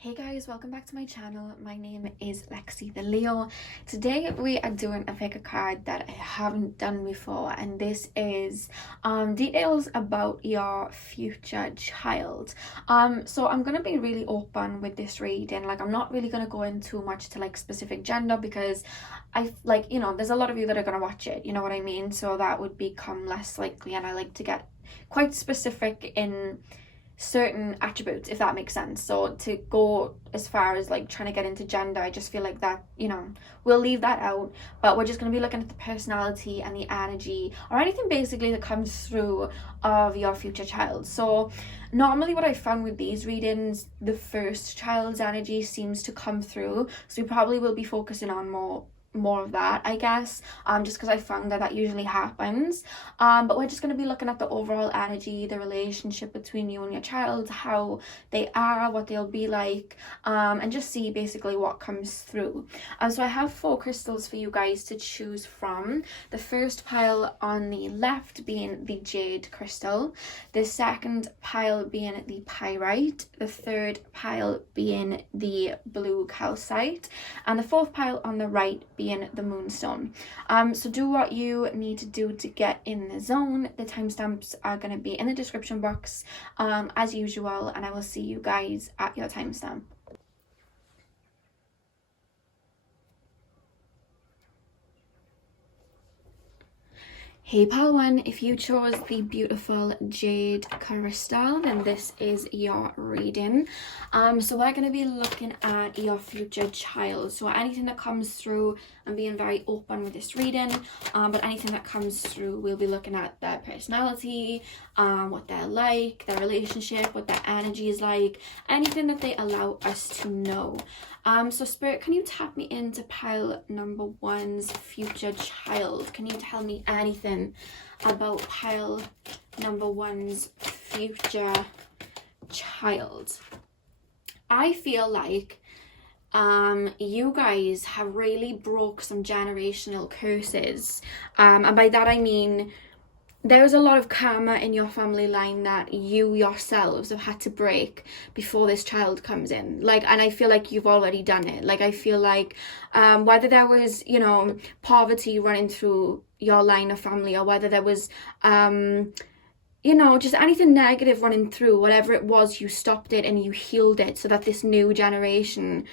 Hey guys, welcome back to my channel. My name is Lexi The Leo. Today we are doing a pick a card that I haven't done before, and this is details about your future child. So I'm gonna be really open with this reading. Like, I'm not really gonna go into too much to like specific gender because there's a lot of you that are gonna watch it, you know what I mean? So that would become less likely, and I like to get quite specific in certain attributes, if that makes sense. So to go as far as like trying to get into gender, I just feel like that, we'll leave that out. But we're just going to be looking at the personality and the energy, or anything basically that comes through of your future child. So normally what I found with these readings, the first child's energy seems to come through, so we probably will be focusing on more of that, I guess, just because I found that usually happens. But we're just going to be looking at the overall energy, the relationship between you and your child, how they are, what they'll be like, and just see basically what comes through. So I have 4 crystals for you guys to choose from. The first pile on the left being the jade crystal, the second pile being the pyrite, the third pile being the blue calcite, and the fourth pile on the right being the moonstone. So do what you need to do to get in the zone. The timestamps are going to be in the description box as usual, and I will see you guys at your timestamp. Hey pile 1, if you chose the beautiful jade crystal, then this is your reading. So we're going to be looking at your future child. So anything that comes through, I'm being very open with this reading, but anything that comes through, we'll be looking at their personality, what they're like, their relationship, what their energy is like, anything that they allow us to know. So Spirit, can you tap me into pile number 1's future child? Can you tell me anything about pile number 1's future child? I feel like you guys have really broke some generational curses, and by that I mean there's a lot of karma in your family line that you yourselves have had to break before this child comes in. And I feel like you've already done it. I feel like whether there was, poverty running through your line of family, or whether there was, just anything negative running through, whatever it was, you stopped it and you healed it so that this new generation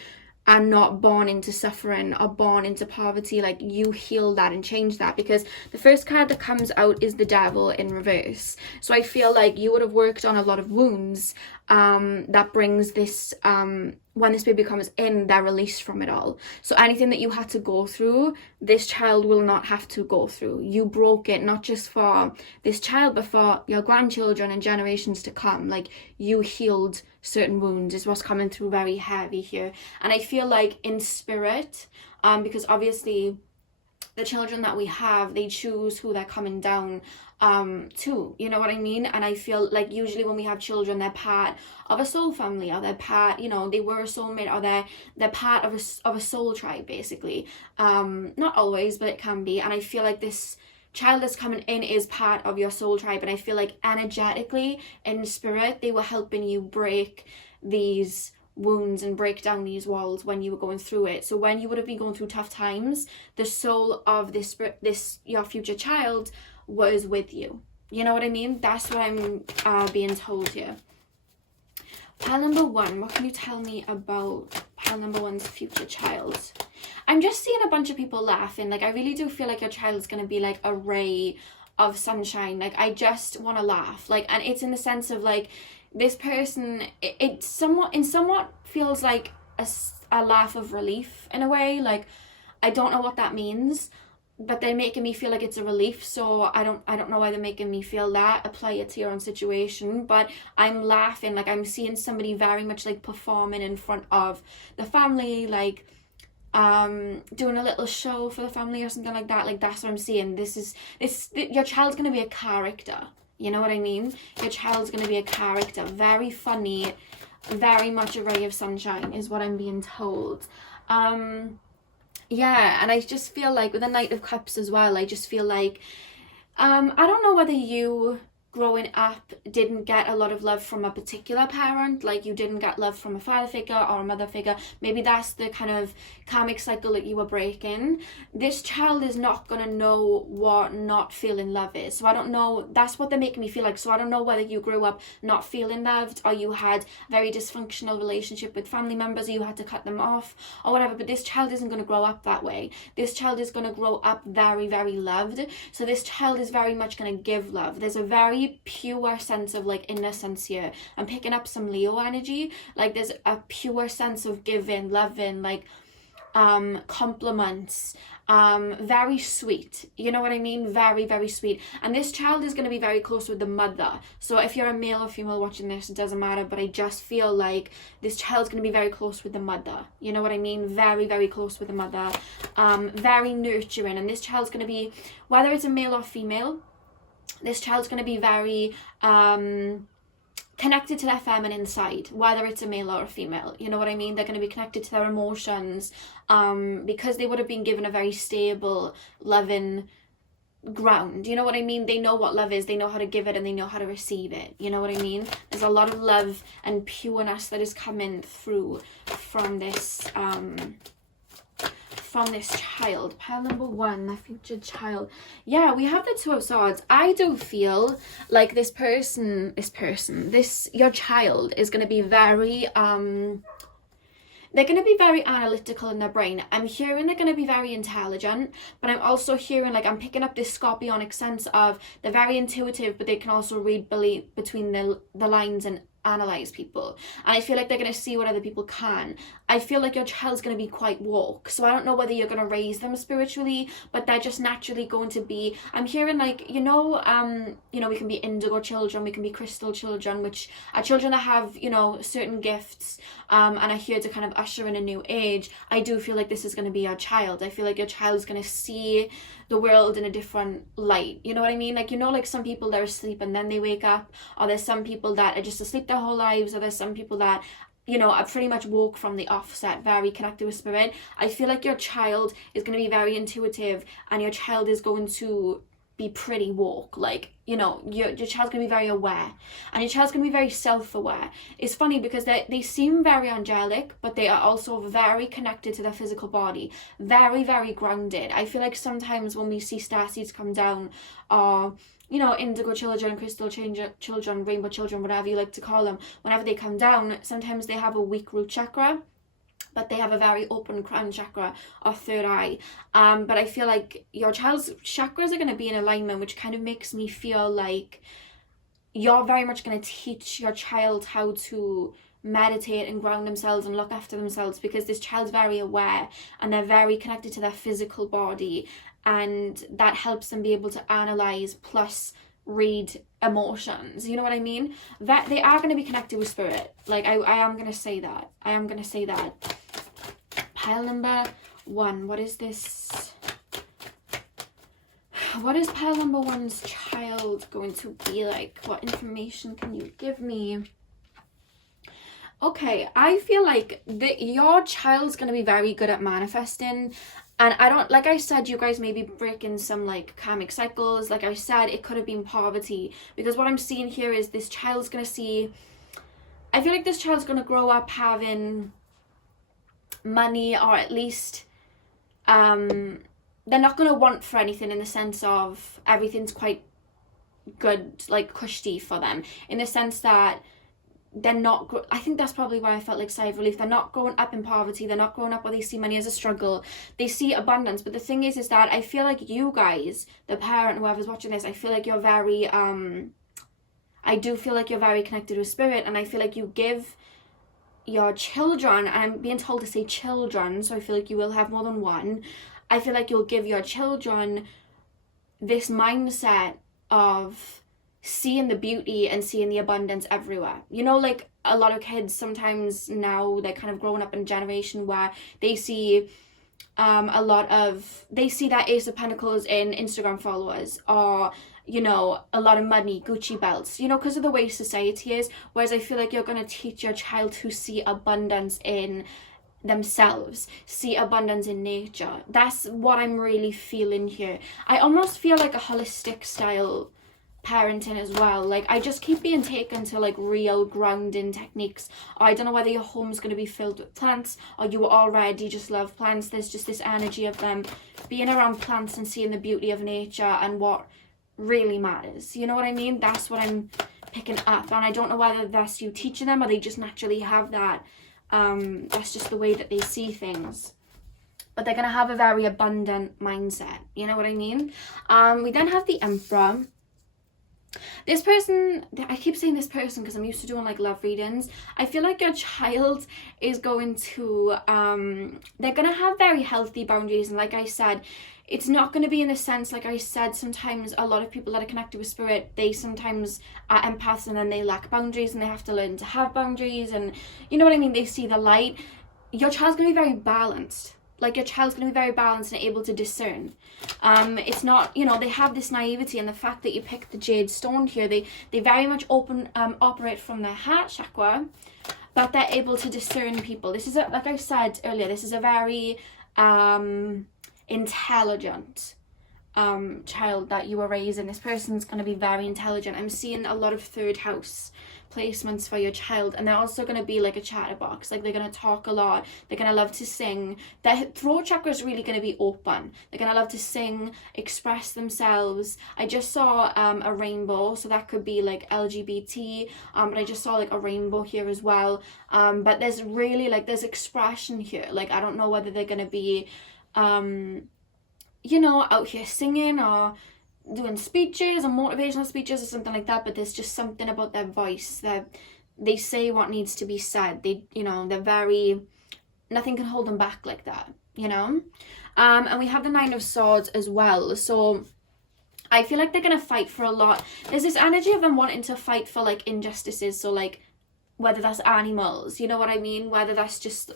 are not born into suffering or born into poverty. You heal that and change that, because the first card that comes out is the devil in reverse. So I feel like you would have worked on a lot of wounds that brings this, when this baby comes in, they're released from it all. So anything that you had to go through, this child will not have to go through. You broke it, not just for this child, but for your grandchildren and generations to come. You healed certain wounds is what's coming through very heavy here. And I feel like in spirit, because obviously the children that we have, they choose who they're coming down to, you know what I mean? And I feel like usually when we have children, they're part of a soul family, or they're part, they were a soulmate, or they're part of a soul tribe, basically. Not always, but it can be. And I feel like this child that's coming in is part of your soul tribe, and I feel like energetically in spirit they were helping you break these wounds and break down these walls when you were going through it. So when you would have been going through tough times, the soul of this your future child was with you. You know what I mean? That's what I'm being told here. Pile number 1, what can you tell me about pile number 1's future child? I'm just seeing a bunch of people laughing. I really do feel like your child is going to be like a ray of sunshine. I just want to laugh. And it's in the sense of this person, it somewhat feels like a laugh of relief in a way. I don't know what that means, but they're making me feel like it's a relief. So I don't know why they're making me feel that. Apply it to your own situation. But I'm laughing. I'm seeing somebody very much performing in front of the family, doing a little show for the family or something like that. That's what I'm seeing. Your child's going to be a character. You know what I mean? Your child's going to be a character. Very funny, very much a ray of sunshine is what I'm being told. Yeah, and I just feel like with the Knight of Cups as well, I just feel like I don't know whether you growing up didn't get a lot of love from a particular parent, like you didn't get love from a father figure or a mother figure, maybe that's the kind of karmic cycle that you were breaking, this child is not going to know what not feeling love is. So I don't know, that's what they're making me feel like. So I don't know whether you grew up not feeling loved, or you had a very dysfunctional relationship with family members, or you had to cut them off or whatever, but this child isn't going to grow up that way. This child is going to grow up very, very loved. So this child is very much going to give love. There's a very pure sense of like innocence here. I'm picking up some Leo energy. Like there's a pure sense of giving, loving, like compliments, very sweet, you know what I mean, very, very sweet. And this child is going to be very close with the mother. So if you're a male or female watching this, it doesn't matter, but I just feel like this child's going to be very close with the mother, you know what I mean, very, very close with the mother, very nurturing. And this child's going to be, whether it's a male or female, this child's going to be very connected to their feminine side, whether it's a male or a female, you know what I mean. They're going to be connected to their emotions, because they would have been given a very stable, loving ground, you know what I mean. They know what love is, they know how to give it, and they know how to receive it, you know what I mean. There's a lot of love and pureness that is coming through from this child. Pile number 1, the future child. Yeah, we have the Two of Swords. I do feel like your child is going to be very, they're going to be very analytical in their brain. I'm hearing they're going to be very intelligent, but I'm also hearing, like, I'm picking up this scorpionic sense of they're very intuitive, but they can also read between the lines and analyze people. And I feel like they're going to see what other people can. I feel like your child's going to be quite woke. So I don't know whether you're going to raise them spiritually, but they're just naturally going to be, I'm hearing like, we can be indigo children, we can be crystal children, which are children that have, certain gifts, and are here to kind of usher in a new age. I do feel like this is going to be your child. I feel like your child's going to see the world in a different light. You know what I mean? Like, some people, they're asleep and then they wake up, or there's some people that are just asleep their whole lives, or there's some people that are pretty much woke from the offset, very connected with spirit. I feel like your child is going to be very intuitive, and your child is going to be pretty woke. Like, your child's going to be very aware, and your child's going to be very self-aware. It's funny because they seem very angelic, but they are also very connected to their physical body, very, very grounded. I feel like sometimes when we see starseeds come down, or indigo children, crystal children, rainbow children, whatever you like to call them, whenever they come down, sometimes they have a weak root chakra, but they have a very open crown chakra or third eye. But I feel like your child's chakras are going to be in alignment, which kind of makes me feel like you're very much going to teach your child how to meditate and ground themselves and look after themselves, because this child's very aware and they're very connected to their physical body, and that helps them be able to analyze plus read emotions, you know what I mean. That they are going to be connected with spirit. Like, I am going to say that. Pile number 1, what is this? What is pile number 1's child going to be like? What information can you give me? Okay, I feel like your child's going to be very good at manifesting. And I don't, like I said, you guys may be breaking some like karmic cycles. Like I said, it could have been poverty, because what I'm seeing here is this child's going to see, I feel like this child's going to grow up having money, or at least they're not going to want for anything, in the sense of everything's quite good, like cushy for them, in the sense that they're not, I think that's probably why I felt like sigh of relief. They're not growing up in poverty. They're not growing up where they see money as a struggle. They see abundance. But the thing is that I feel like you guys, the parent, whoever's watching this, I feel like you're very, I do feel like you're very connected with spirit. And I feel like you give your children, and I'm being told to say children, so I feel like you will have more than one. I feel like you'll give your children this mindset of seeing the beauty and seeing the abundance everywhere. Like a lot of kids sometimes now, they're kind of growing up in a generation where they see they see that Ace of Pentacles in Instagram followers, or a lot of money, Gucci belts, because of the way society is. Whereas I feel like you're going to teach your child to see abundance in themselves, see abundance in nature. That's what I'm really feeling here. I almost feel like a holistic style parenting as well. Like, I just keep being taken to like real grounding techniques. I don't know whether your home's going to be filled with plants, or you already just love plants. There's just this energy of them being around plants and seeing the beauty of nature and what really matters. You know what I mean? That's what I'm picking up. And I don't know whether that's you teaching them or they just naturally have that. That's just the way that they see things. But they're going to have a very abundant mindset. You know what I mean? We then have the Emperor. This person, I keep saying this person because I'm used to doing like love readings. I feel like your child is going to, they're going to have very healthy boundaries. And like I said, it's not going to be in the sense, like I said, sometimes a lot of people that are connected with spirit, they sometimes are empaths and then they lack boundaries and they have to learn to have boundaries. And you know what I mean? They see the light. Your child's going to be very balanced. Like, your child's going to be very balanced and able to discern. It's not, you know, they have this naivety, and the fact that you picked the jade stone here, they very much operate from their heart chakra, but they're able to discern people. This is, like I said earlier, this is a very intelligent child that you are raising. This person's going to be very intelligent. I'm seeing a lot of third house placements for your child, and they're also going to be like a chatterbox. Like, they're going to talk a lot, they're going to love to sing. Their throat chakra is really going to be open. They're going to love to sing, express themselves. I just saw a rainbow, so that could be like LGBT, but I just saw like a rainbow here as well. But there's really like, there's expression here. Like, I don't know whether they're going to be you know, out here singing or doing speeches or motivational speeches or something like that, but there's just something about their voice that they say what needs to be said. They, you know, they're very, nothing can hold them back like that, you know. And we have the Nine of Swords as well, so I feel like they're gonna fight for a lot. There's this energy of them wanting to fight for like injustices, so like whether that's animals, you know what I mean, whether that's just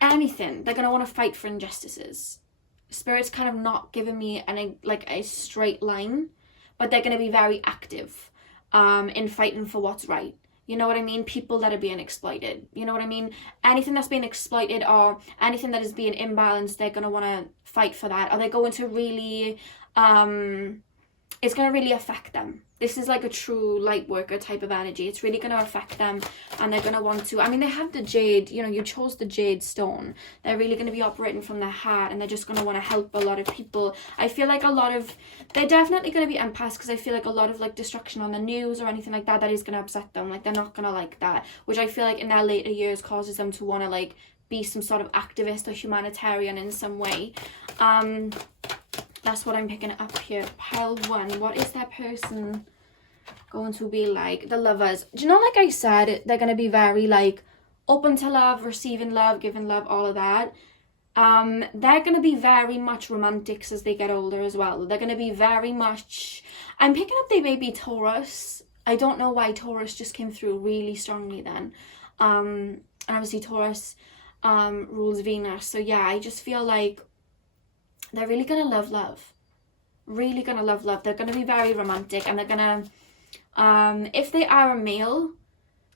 anything, they're gonna want to fight for injustices. Spirit's kind of not giving me a straight line, but they're going to be very active in fighting for what's right. You know what I mean? People that are being exploited. You know what I mean? Anything that's being exploited or anything that is being imbalanced, they're going to want to fight for that. Or they're going to really, it's going to really affect them. This is like a true light worker type of energy. It's really going to affect them, and they're going to want to, I mean, they have the jade, you know, you chose the jade stone. They're really going to be operating from their heart, and they're just going to want to help a lot of people. I feel like they're definitely going to be empaths, because I feel like a lot of like destruction on the news or anything like that is going to upset them. Like, they're not going to like that, which I feel like in their later years causes them to want to like be some sort of activist or humanitarian in some way. That's what I'm picking up here. Pile 1. What is that person going to be like? The Lovers. Do you know, like I said, they're going to be very like open to love, receiving love, giving love, all of that. They're going to be very much romantics as they get older as well. They're going to be very much, I'm picking up they may be Taurus. I don't know why Taurus just came through really strongly then. And obviously Taurus rules Venus. So yeah, I just feel like they're really going to love. Really going to love. They're going to be very romantic, and they're going to, if they are a male,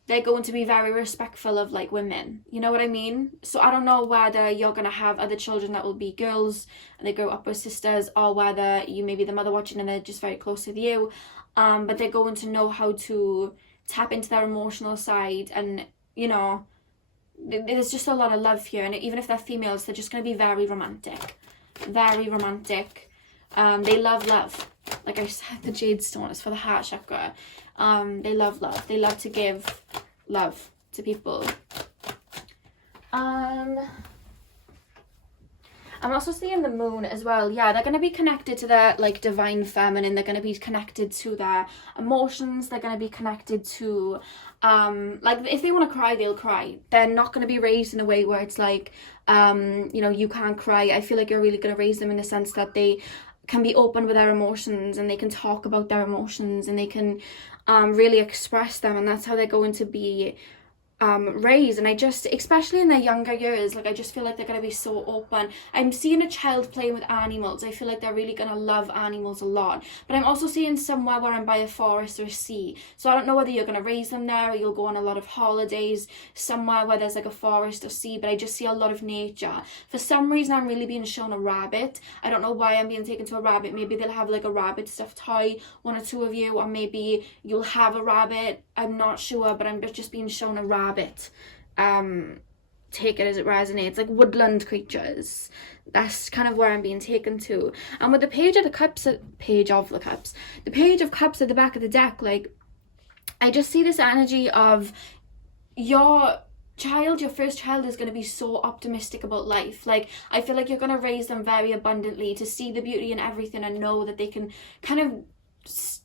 they're going to be very respectful of like women. You know what I mean? So I don't know whether you're going to have other children that will be girls and they grow up with sisters, or whether you may be the mother watching and they're just very close with you. But they're going to know how to tap into their emotional side, and, you know, there's just a lot of love here. And even if they're females, they're just going to be very romantic. Very romantic. They love love. Like I said, the jade stone is for the heart chakra. They love love. They love to give love to people. I'm also seeing the moon as well. Yeah, they're going to be connected to their like divine feminine. They're going to be connected to their emotions. They're going to be connected to like, if they want to cry, they'll cry. They're not going to be raised in a way where it's like, you know, you can't cry. I feel like you're really going to raise them in the sense that they can be open with their emotions, and they can talk about their emotions, and they can really express them, and that's how they're going to be raised. And I just, especially in their younger years, like I just feel like they're going to be so open. I'm seeing a child playing with animals. I feel like they're really going to love animals a lot. But I'm also seeing somewhere where I'm by a forest or a sea, so I don't know whether you're going to raise them there or you'll go on a lot of holidays somewhere where there's like a forest or sea. But I just see a lot of nature. For some reason I'm really being shown a rabbit. I don't know why I'm being taken to a rabbit. Maybe they'll have like a rabbit stuffed toy, one or two of you, or maybe you'll have a rabbit. I'm not sure, but I'm just being shown a rabbit. Take it as it resonates, like woodland creatures. That's kind of where I'm being taken to. And with the page of cups at the back of the deck, like I just see this energy of your first child is going to be so optimistic about life. Like I feel like you're going to raise them very abundantly to see the beauty in everything and know that they can kind of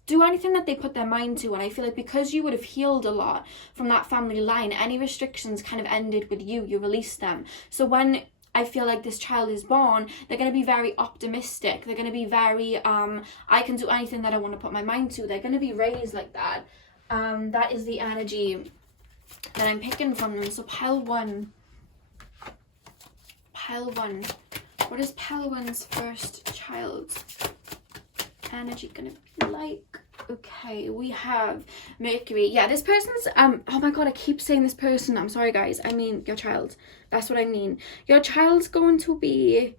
do anything that they put their mind to. And I feel like because you would have healed a lot from that family line, any restrictions kind of ended with you released them. So when I feel like this child is born, they're going to be very optimistic. They're going to be very I can do anything that I want to put my mind to. They're going to be raised like that. That is the energy that I'm picking from them. So pile one, what is pile one's first child energy gonna be like? Okay, we have Mercury. Yeah, this person's oh my god, I keep saying this person, I'm sorry guys, I mean your child, that's what I mean. Your child's going to be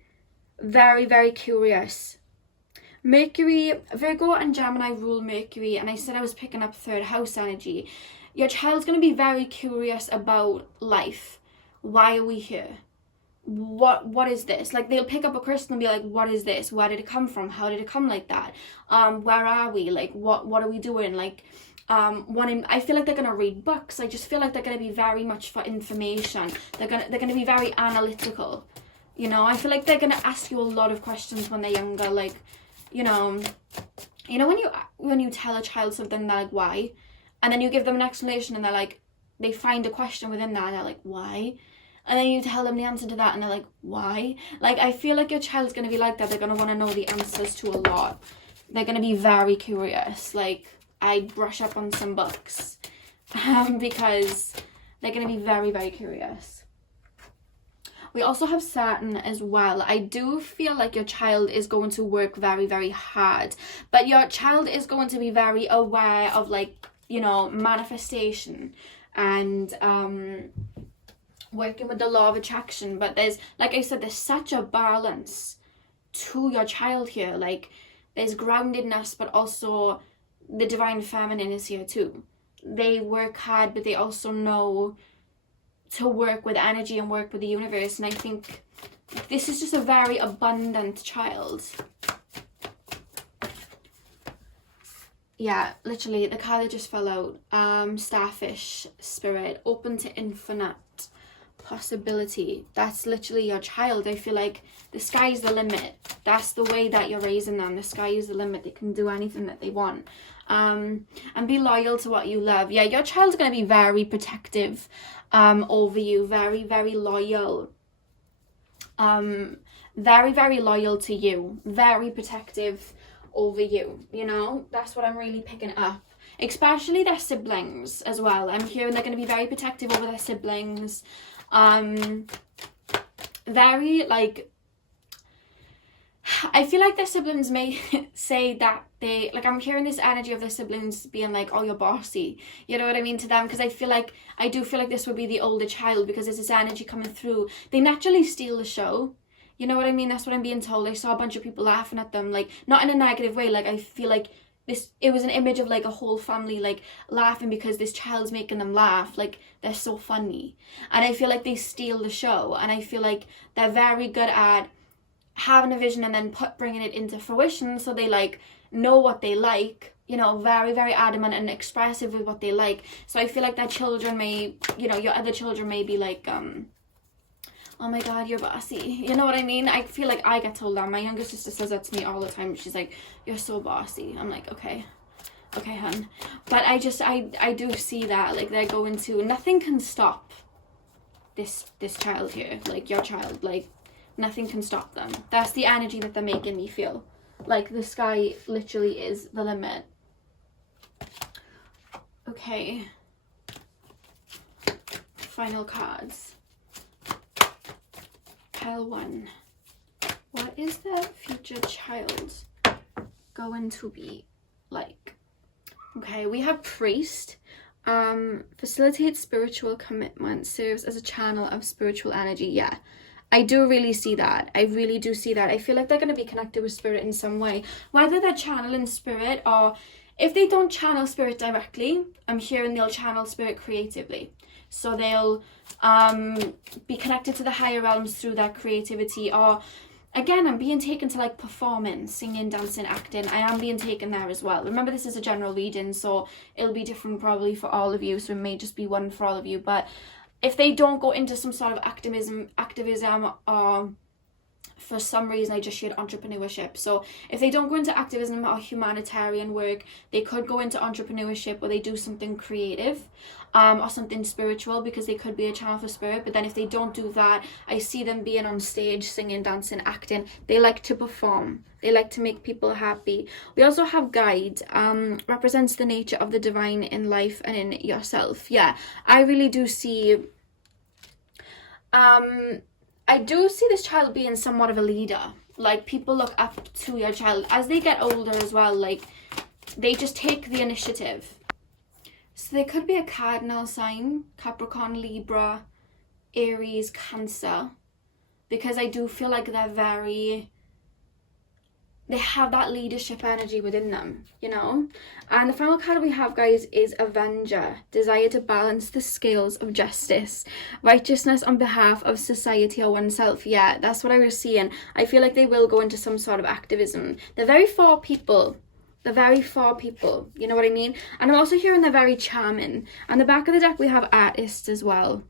very, very curious. Mercury, Virgo and Gemini rule Mercury, and I said I was picking up third house energy. Your child's going to be very curious about life. Why are we here? What is this? Like they'll pick up a crystal and be like, what is this? Where did it come from? How did it come like that? Where are we? Like what are we doing? Like I feel like they're gonna read books. I just feel like they're gonna be very much for information. They're gonna be very analytical. You know, I feel like they're gonna ask you a lot of questions when they're younger. Like, you know when you tell a child something, they're like, why? And then you give them an explanation and they're like, they find a question within that and they're like, why? And then you tell them the answer to that and they're like, why? Like, I feel like your child's going to be like that. They're going to want to know the answers to a lot. They're going to be very curious. Like, I'd brush up on some books because they're going to be very, very curious. We also have Saturn as well. I do feel like your child is going to work very, very hard. But your child is going to be very aware of, like, you know, manifestation and working with the law of attraction. But there's, like I said, there's such a balance to your child here. Like there's groundedness, but also the divine feminine is here too. They work hard, but they also know to work with energy and work with the universe. And I think this is just a very abundant child. Yeah, literally the card that just fell out, starfish spirit, open to infinite possibility. That's literally your child. I feel like the sky's the limit. That's the way that you're raising them. The sky is the limit. They can do anything that they want. And be loyal to what you love. Yeah, your child's going to be very protective over you. Very, very loyal. Very, very loyal to you. Very protective over you. You know, that's what I'm really picking up. Especially their siblings as well. I'm hearing they're going to be very protective over their siblings. Very, like, I feel like their siblings may say that they, like, I'm hearing this energy of their siblings being like, oh, you're bossy, you know what I mean, to them, because I do feel like this would be the older child, because there's this energy coming through. They naturally steal the show, you know what I mean? That's what I'm being told. I saw a bunch of people laughing at them, like, not in a negative way. Like, I feel like it was an image of like a whole family like laughing because this child's making them laugh, like they're so funny. And I feel like they steal the show, and I feel like they're very good at having a vision and then bringing it into fruition. So they like know what they like, you know, very, very adamant and expressive with what they like. So I feel like their children may, you know, your other children may be like, oh my god, you're bossy, you know what I mean? I feel like I get told that. My younger sister says that to me all the time. She's like, you're so bossy. I'm like, okay hun. But I do see that, like, they're going to, nothing can stop this child here, like your child, like nothing can stop them. That's the energy that they're making me feel. Like the sky literally is the limit. Okay. final cards. Pile 1. What is the future child going to be like? Okay, we have priest. Facilitates spiritual commitment, serves as a channel of spiritual energy. Yeah, I do really see that. I really do see that. I feel like they're going to be connected with spirit in some way, whether they're channeling spirit, or if they don't channel spirit directly, I'm hearing they'll channel spirit creatively. So they'll be connected to the higher realms through their creativity, or again, I'm being taken to like performing, singing, dancing, acting. I am being taken there as well. Remember, this is a general reading, so it'll be different probably for all of you. So it may just be one for all of you. But if they don't go into some sort of activism, or for some reason I just shared entrepreneurship. So if they don't go into activism or humanitarian work, they could go into entrepreneurship where they do something creative, or something spiritual, because they could be a channel for spirit. But then if they don't do that, I see them being on stage, singing, dancing, acting. They like to perform. They like to make people happy. We also have guide, represents the nature of the divine in life and in yourself. Yeah, I really do see, I do see this child being somewhat of a leader. Like, people look up to your child as they get older as well. Like, they just take the initiative. So they could be a cardinal sign, Capricorn, Libra, Aries, Cancer, because I do feel like they have that leadership energy within them, you know. And the final card we have, guys, is Avenger, desire to balance the scales of justice, righteousness on behalf of society or oneself. Yeah, that's what I was seeing. I feel like they will go into some sort of activism. They're very for people. They're very for people, you know what I mean? And I'm also hearing they're very charming. On the back of the deck, we have artists as well.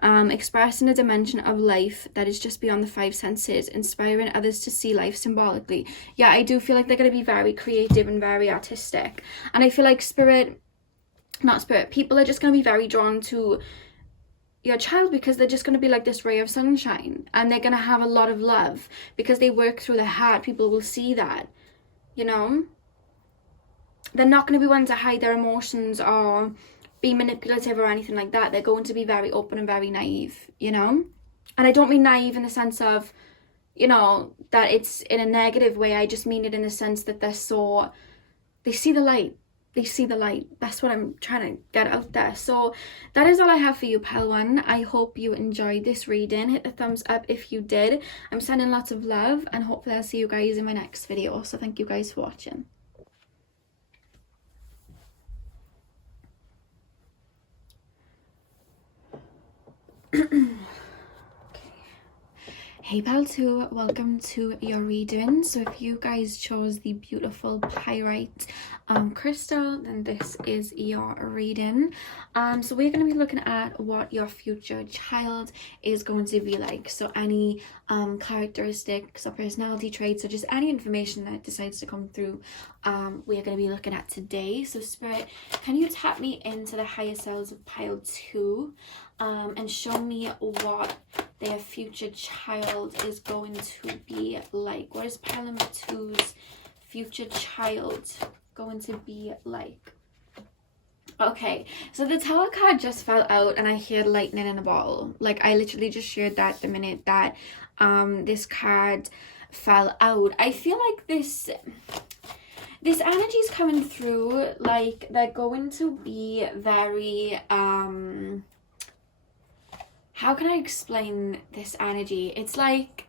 Expressing a dimension of life that is just beyond the five senses, inspiring others to see life symbolically. Yeah, I do feel like they're going to be very creative and very artistic. And I feel like people are just going to be very drawn to your child, because they're just going to be like this ray of sunshine. And they're going to have a lot of love because they work through their heart. People will see that, you know? They're not going to be one to hide their emotions or be manipulative or anything like that. They're going to be very open and very naive, you know? And I don't mean naive in the sense of, you know, that it's in a negative way. I just mean it in the sense that they see the light. They see the light. That's what I'm trying to get out there. So that is all I have for you, Pile 1. I hope you enjoyed this reading. Hit the thumbs up if you did. I'm sending lots of love, and hopefully I'll see you guys in my next video. So thank you guys for watching. Hey Pile 2, welcome to your reading. So if you guys chose the beautiful pyrite crystal, then this is your reading. So we're going to be looking at what your future child is going to be like. So any characteristics or personality traits, or just any information that decides to come through, we are going to be looking at today. So Spirit, can you tap me into the higher selves of Pile 2 and show me what their future child is going to be like? What is Pile number 2's future child going to be like? Okay, so the Tower card just fell out, and I heard lightning in a bottle. Like, I literally just shared that the minute that this card fell out. I feel like this energy is coming through. Like, they're going to be very how can I explain this energy? It's like,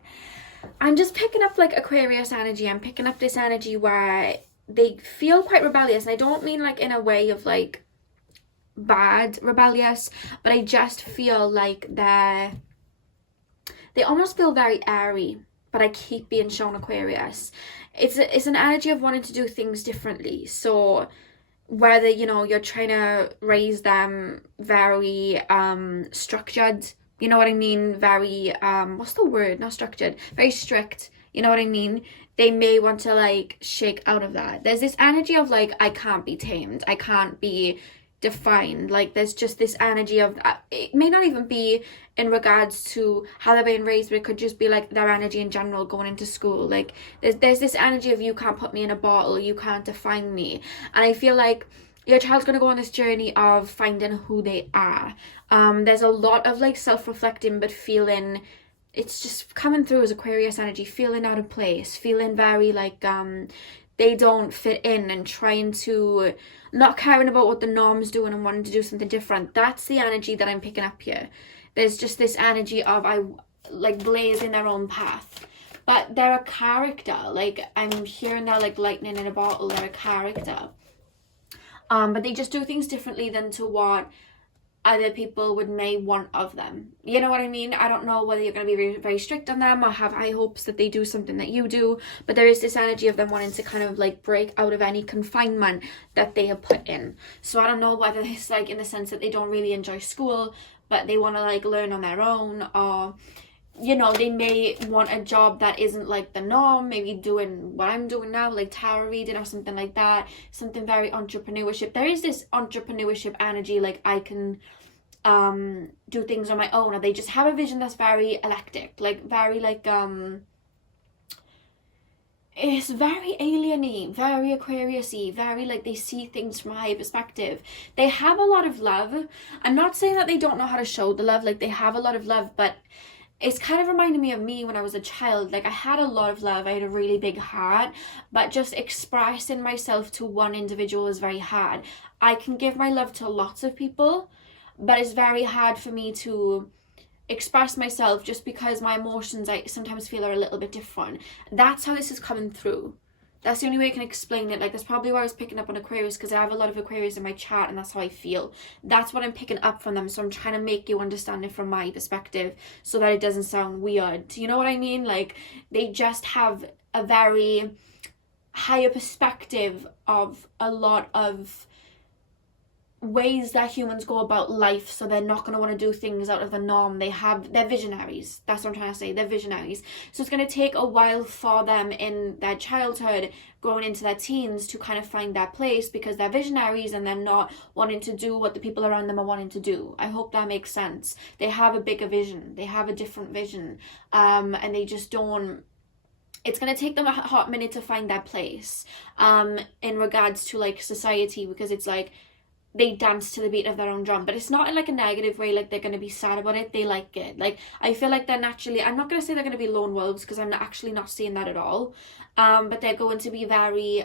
I'm just picking up like Aquarius energy. I'm picking up this energy where they feel quite rebellious. And I don't mean like in a way of like bad rebellious, but I just feel like they almost feel very airy, but I keep being shown Aquarius. It's an energy of wanting to do things differently. So whether, you know, you're trying to raise them very structured, you know what I mean, very what's the word, not structured, very strict, you know what I mean, they may want to like shake out of that. There's this energy of like, I can't be tamed, I can't be defined. Like, there's just this energy of, it may not even be in regards to how they're being raised, but it could just be like their energy in general going into school. Like, there's this energy of, you can't put me in a bottle, you can't define me. And I feel like your child's going to go on this journey of finding who they are, There's a lot of like self-reflecting, but feeling, it's just coming through as Aquarius energy, feeling out of place, feeling very like they don't fit in, and trying to, not caring about what the norm's doing and wanting to do something different. That's the energy that I'm picking up here. There's just this energy of like blazing their own path. But they're a character. Like, I'm hearing that like lightning in a bottle. They're a character. But they just do things differently than to what other people may want of them. You know what I mean? I don't know whether you're going to be very, very strict on them or have high hopes that they do something that you do, but there is this energy of them wanting to kind of like break out of any confinement that they have put in. So I don't know whether it's like in the sense that they don't really enjoy school, but they want to like learn on their own, or you know, they may want a job that isn't like the norm, maybe doing what I'm doing now, like tarot reading or something like that, something very entrepreneurship. There is this entrepreneurship energy, like I can do things on my own, or they just have a vision that's very eclectic, like very like it's very alien-y, very Aquarius-y, very like they see things from a high perspective. They have a lot of love. I'm not saying that they don't know how to show the love, like they have a lot of love, but it's kind of reminding me of me when I was a child. Like I had a lot of love, I had a really big heart, but just expressing myself to one individual is very hard. I can give my love to lots of people, but it's very hard for me to express myself just because my emotions I sometimes feel are a little bit different. That's how this is coming through. That's the only way I can explain it. Like that's probably why I was picking up on Aquarius, because I have a lot of Aquarius in my chart and that's how I feel. That's what I'm picking up from them. So I'm trying to make you understand it from my perspective so that it doesn't sound weird. You know what I mean? Like they just have a very higher perspective of a lot of ways that humans go about life, so they're not going to want to do things out of the norm. They're visionaries. That's what I'm trying to say. They're visionaries. So it's going to take a while for them in their childhood, growing into their teens, to kind of find their place, because they're visionaries and they're not wanting to do what the people around them are wanting to do. I hope that makes sense. They have a bigger vision. They have a different vision. And they just don't, it's going to take them a hot minute to find their place in regards to like society, because it's like they dance to the beat of their own drum, but it's not in like a negative way, like they're going to be sad about it. They like it. Like I feel like they're naturally, I'm not going to say they're going to be lone wolves, because I'm actually not seeing that at all, but they're going to be very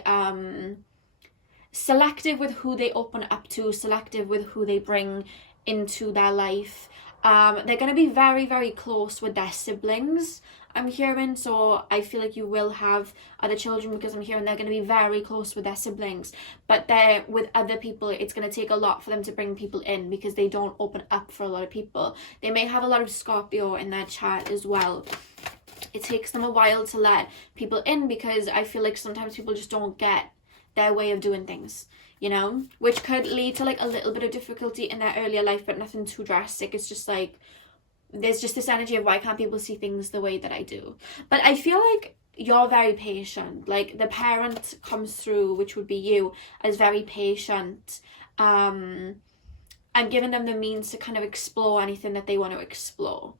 selective with who they open up to, selective with who they bring into their life. They're going to be very, very close with their siblings, I'm hearing. So I feel like you will have other children, because I'm hearing they're going to be very close with their siblings, but they're with other people, it's going to take a lot for them to bring people in, because they don't open up for a lot of people. They may have a lot of Scorpio in their chart as well. It takes them a while to let people in, because I feel like sometimes people just don't get their way of doing things, you know, which could lead to like a little bit of difficulty in their earlier life, but nothing too drastic. It's just like there's just this energy of why can't people see things the way that I do. But I feel like you're very patient. Like the parent comes through, which would be you, as very patient, and giving them the means to kind of explore anything that they want to explore.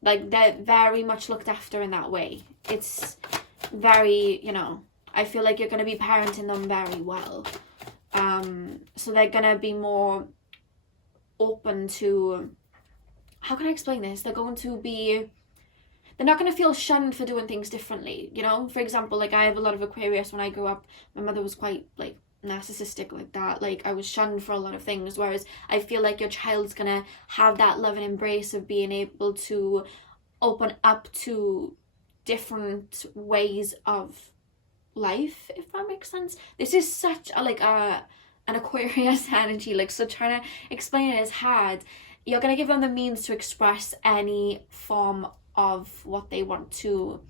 Like they're very much looked after in that way. It's very, you know, I feel like you're going to be parenting them very well. So they're going to be more open to, how can I explain this? They're not going to feel shunned for doing things differently, you know? For example, like I have a lot of Aquarius. When I grew up, my mother was quite like narcissistic like that. Like I was shunned for a lot of things, whereas I feel like your child's going to have that love and embrace of being able to open up to different ways of life, if that makes sense. This is such a like an Aquarius energy, like, so trying to explain it is hard. You're going to give them the means to express any form of what they want to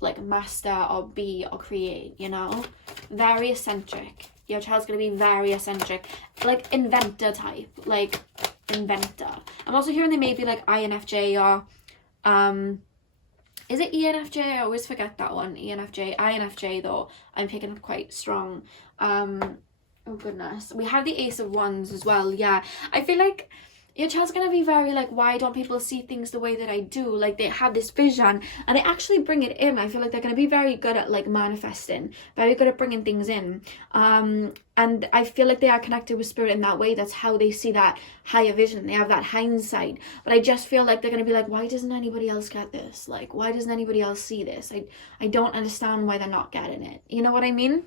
like master or be or create, you know? Very eccentric. Your child's going to be very eccentric, like inventor type, like inventor. I'm also hearing they may be like INFJ or is it ENFJ? I always forget that one. ENFJ. INFJ though, I'm picking up quite strong. Oh goodness. We have the Ace of Wands as well. Yeah. I feel like your child's gonna be very like, why don't people see things the way that I do? Like, they have this vision and they actually bring it in. I feel like they're gonna be very good at like manifesting, very good at bringing things in. And I feel like they are connected with spirit in that way. That's how they see that higher vision. They have that hindsight. But I just feel like they're gonna be like, why doesn't anybody else get this? Like, why doesn't anybody else see this? I don't understand why they're not getting it. You know what I mean?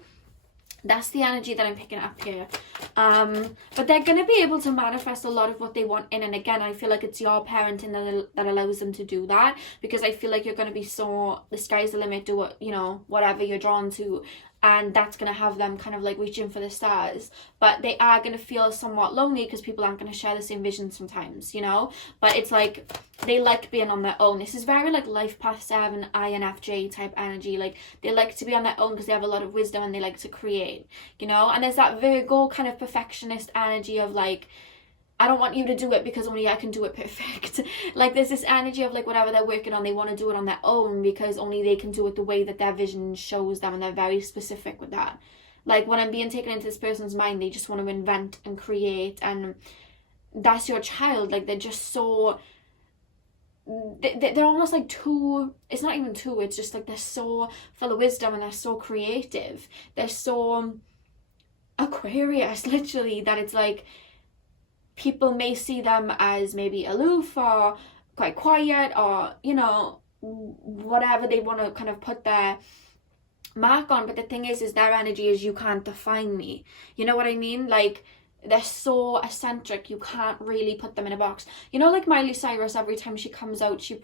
That's the energy that I'm picking up here. But they're going to be able to manifest a lot of what they want in. And again, I feel like it's your parenting that allows them to do that. Because I feel like you're going to be so, the sky's the limit, do what, you know, whatever you're drawn to. And that's going to have them kind of like reaching for the stars. But they are going to feel somewhat lonely because people aren't going to share the same vision sometimes, you know. But it's like, they like being on their own. This is very like life path 7 INFJ type energy. Like, they like to be on their own because they have a lot of wisdom and they like to create, you know. And there's that Virgo kind of perfectionist energy of like, I don't want you to do it because only I can do it perfect. Like, there's this energy of like, whatever they're working on, they want to do it on their own because only they can do it the way that their vision shows them, and they're very specific with that. Like, when I'm being taken into this person's mind, they just want to invent and create, and that's your child. Like, they're just so, they're almost like too, it's not even too, it's just like they're so full of wisdom and they're so creative. They're so Aquarius, literally, that it's like, people may see them as maybe aloof or quite quiet, or, you know, whatever they want to kind of put their mark on. But the thing is their energy is, you can't define me. You know what I mean? Like, they're so eccentric, you can't really put them in a box. You know, like Miley Cyrus, every time she comes out, she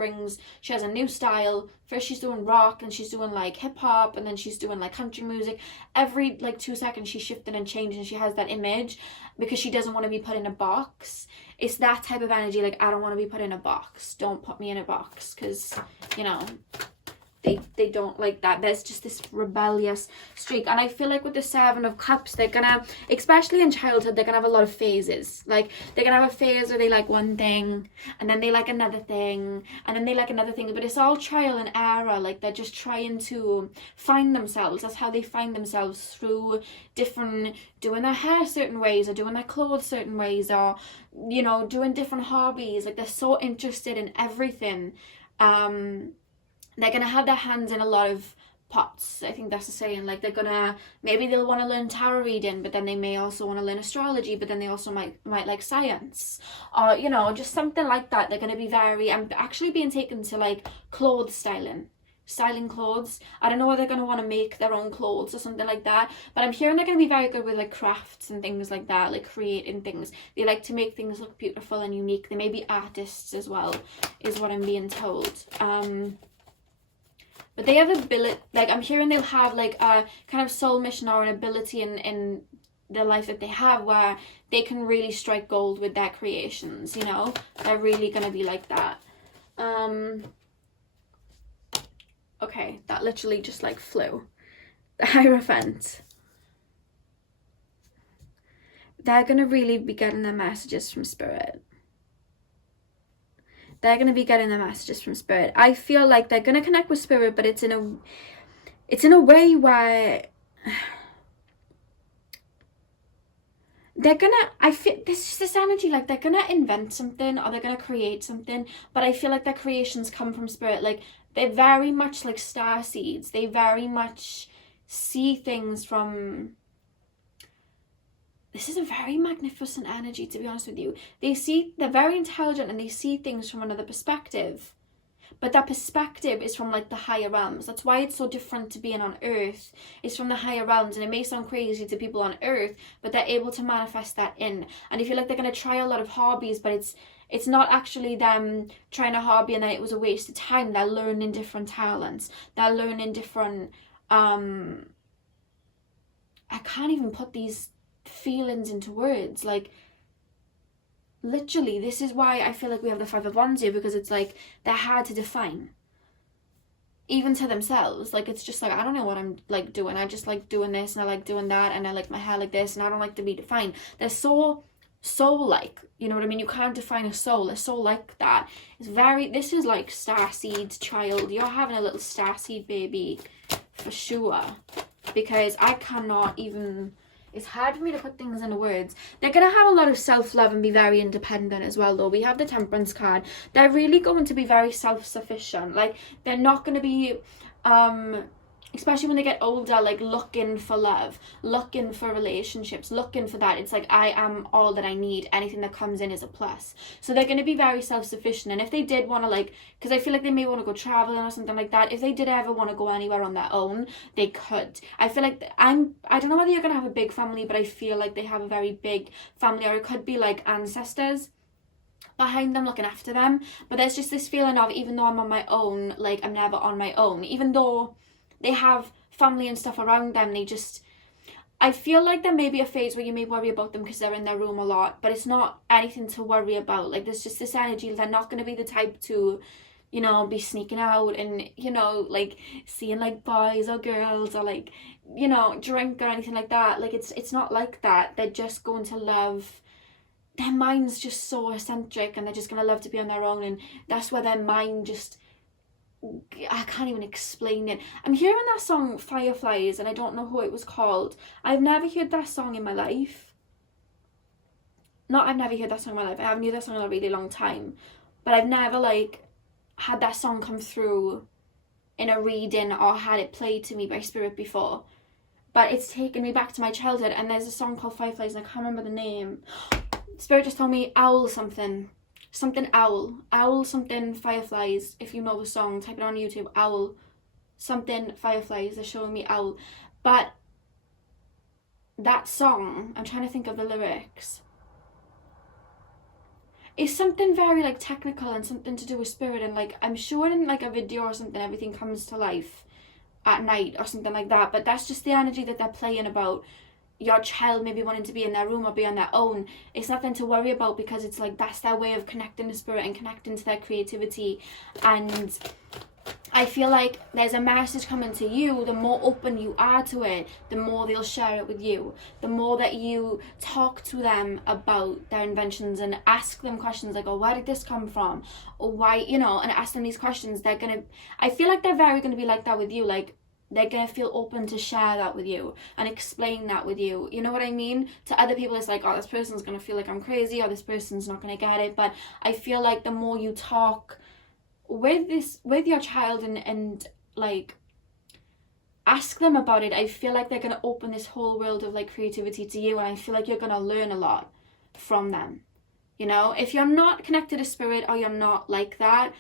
has a new style. First she's doing rock, and she's doing like hip hop, and then she's doing like country music. Every like 2 seconds she's shifting and changing. She has that image because she doesn't want to be put in a box. It's that type of energy. Like, I don't want to be put in a box. Don't put me in a box, because, you know, they don't like that. There's just this rebellious streak. And I feel like with the 7 of Cups, they're gonna, especially in childhood, they're gonna have a lot of phases. Like, they're gonna have a phase where they like one thing, and then they like another thing, and then they like another thing. But it's all trial and error. Like, they're just trying to find themselves. That's how they find themselves, through different, doing their hair certain ways, or doing their clothes certain ways, or, you know, doing different hobbies. Like, they're so interested in everything. They're going to have their hands in a lot of pots. I think that's the saying. Like, they're going to, maybe they'll want to learn tarot reading, but then they may also want to learn astrology, but then they also might like science, or, you know, just something like that. They're going to be I'm actually being taken to like clothes styling clothes. I don't know whether they're going to want to make their own clothes or something like that, but I'm hearing they're going to be very good with like crafts and things like that, like creating things. They like to make things look beautiful and unique. They may be artists as well, is what I'm being told. But they have ability, like, I'm hearing they'll have like a kind of soul mission or an ability in their life that they have, where they can really strike gold with their creations, you know? They're really going to be like that. Okay, that literally just like flew. The Hierophant. They're going to really be getting their messages from spirit. They're going to be getting their messages from spirit. I feel like they're going to connect with spirit, but it's in a way where they're going to, I feel, there's just this energy, like they're going to invent something, or they're going to create something, but I feel like their creations come from spirit. Like, they're very much like star seeds. They very much see things from, this is a very magnificent energy, to be honest with you. They're very intelligent, and they see things from another perspective. But that perspective is from like the higher realms. That's why it's so different to being on Earth. It's from the higher realms, and it may sound crazy to people on Earth, but they're able to manifest that in. And I feel like they're going to try a lot of hobbies, but it's not actually them trying a hobby and then it was a waste of time. They're learning different talents. They're learning different, I can't even put these feelings into words. Like, literally, this is why I feel like we have the 5 of Wands here, because it's like they're hard to define, even to themselves. Like, it's just like, I don't know what I'm like doing. I just like doing this, and I like doing that, and I like my hair like this, and I don't like to be defined. They're so soul-like, you know what I mean? You can't define a soul. A soul like that is this is like starseed child. You're having a little starseed baby for sure, because I cannot even, It's hard for me to put things into words. They're going to have a lot of self-love and be very independent as well, though. We have the Temperance card. They're really going to be very self-sufficient. Like, they're not going to be, especially when they get older, like, looking for love, looking for relationships, looking for that. It's like, I am all that I need. Anything that comes in is a plus. So they're going to be very self-sufficient. And if they did want to, like, because I feel like they may want to go traveling or something like that, if they did ever want to go anywhere on their own, they could. I feel like I don't know whether you're going to have a big family, but I feel like they have a very big family, or it could be like ancestors behind them looking after them. But there's just this feeling of, even though I'm on my own, like, I'm never on my own. Even though they have family and stuff around them, I feel like there may be a phase where you may worry about them because they're in their room a lot, but it's not anything to worry about. Like, there's just this energy. They're not going to be the type to, you know, be sneaking out and, you know, like, seeing, like, boys or girls or, like, you know, drink or anything like that. Like, it's not like that. They're just going to love, their mind's just so eccentric, and they're just going to love to be on their own, and that's where their mind just, I can't even explain it. I'm hearing that song Fireflies, and I don't know who it was called. I've never heard that song in my life. I've never heard that song in my life. I haven't heard that song in a really long time. But I've never, like, had that song come through in a reading or had it played to me by spirit before. But it's taken me back to my childhood, and there's a song called Fireflies, and I can't remember the name. Spirit just told me owl something owl something fireflies. If you know the song, type it on YouTube. Owl something fireflies. They're showing me owl. But that song, I'm trying to think of the lyrics, is something very, like, technical and something to do with spirit, and, like, I'm sure in, like, a video or something everything comes to life at night or something like that. But that's just the energy that they're playing about your child maybe wanting to be in their room or be on their own. It's nothing to worry about, because it's like, that's their way of connecting to spirit and connecting to their creativity. And I feel like there's a message coming to you. The more open you are to it, the more they'll share it with you. The more that you talk to them about their inventions and ask them questions like, oh, where did this come from? Or why, you know, and ask them these questions, I feel like they're very going to be like that with you. Like, they're going to feel open to share that with you and explain that with you. You know what I mean? To other people, it's like, oh, this person's going to feel like I'm crazy, or this person's not going to get it. But I feel like the more you talk with your child and like, ask them about it, I feel like they're going to open this whole world of, like, creativity to you. And I feel like you're going to learn a lot from them. You know, if you're not connected to spirit, or you're not like that,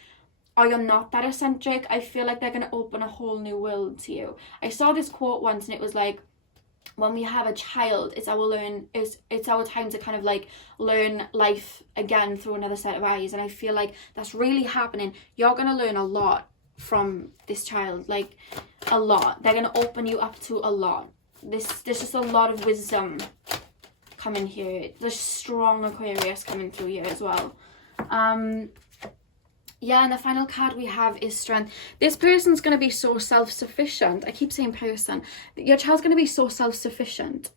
or you're not that eccentric, I feel like they're going to open a whole new world to you. I saw this quote once, and it was like, when we have a child, it's our time to kind of, like, learn life again through another set of eyes. And I feel like that's really happening. You're going to learn a lot from this child, like, a lot. They're going to open you up to a lot. There's just a lot of wisdom coming here. There's strong Aquarius coming through here as well. Yeah, and the final card we have is Strength. This person's going to be so self-sufficient. I keep saying person. Your child's going to be so self-sufficient.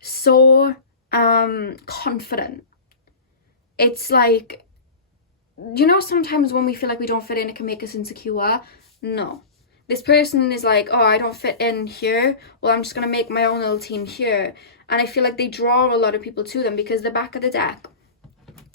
So confident. It's like, you know, sometimes when we feel like we don't fit in, it can make us insecure. No. This person is like, oh, I don't fit in here. Well, I'm just going to make my own little team here. And I feel like they draw a lot of people to them, because the back of the deck,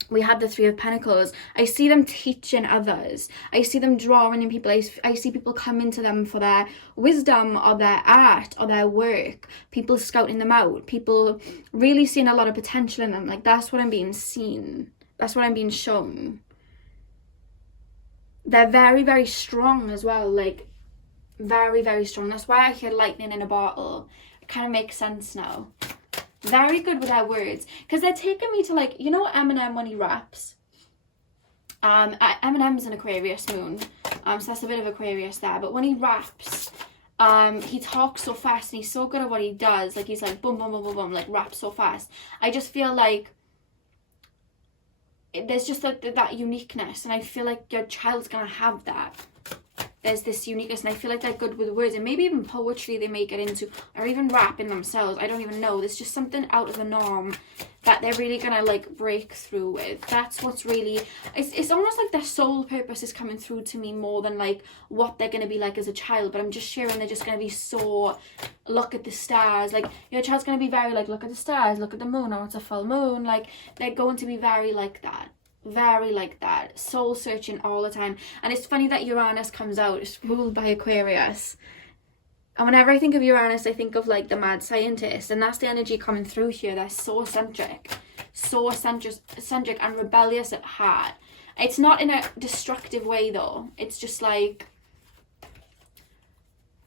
we had the Three of Pentacles. I see them teaching others. I see them drawing in people. I see people coming to them for their wisdom or their art or their work. People scouting them out. People really seeing a lot of potential in them. Like, that's what I'm being seen. That's what I'm being shown. They're very, very strong as well. Like, very, very strong. That's why I hear lightning in a bottle. It kind of makes sense now. Very good with their words, because they're taking me to, like, you know Eminem when he raps? Eminem's an Aquarius moon, so that's a bit of Aquarius there. But when he raps, he talks so fast, and he's so good at what he does. Like, he's like boom, boom, boom, boom, boom, like, raps so fast. I just feel like there's just like that uniqueness, and I feel like your child's gonna have that. There's this uniqueness, and I feel like they're good with words, and maybe even poetry they may get into, or even rapping themselves. I don't even know. There's just something out of the norm that they're really gonna like break through with. That's what's really, it's almost like their soul purpose is coming through to me more than like what they're gonna be like as a child. But I'm just sharing they're just gonna be so, look at the stars, like your child's gonna be very like, look at the stars, look at the moon, or it's a full moon. Like they're going to be very like that, very like that, soul searching all the time. And it's funny that Uranus comes out, it's ruled by Aquarius. And whenever I think of Uranus, I think of like the mad scientist, and that's the energy coming through here. They're so eccentric and rebellious at heart. It's not in a destructive way though. It's just like,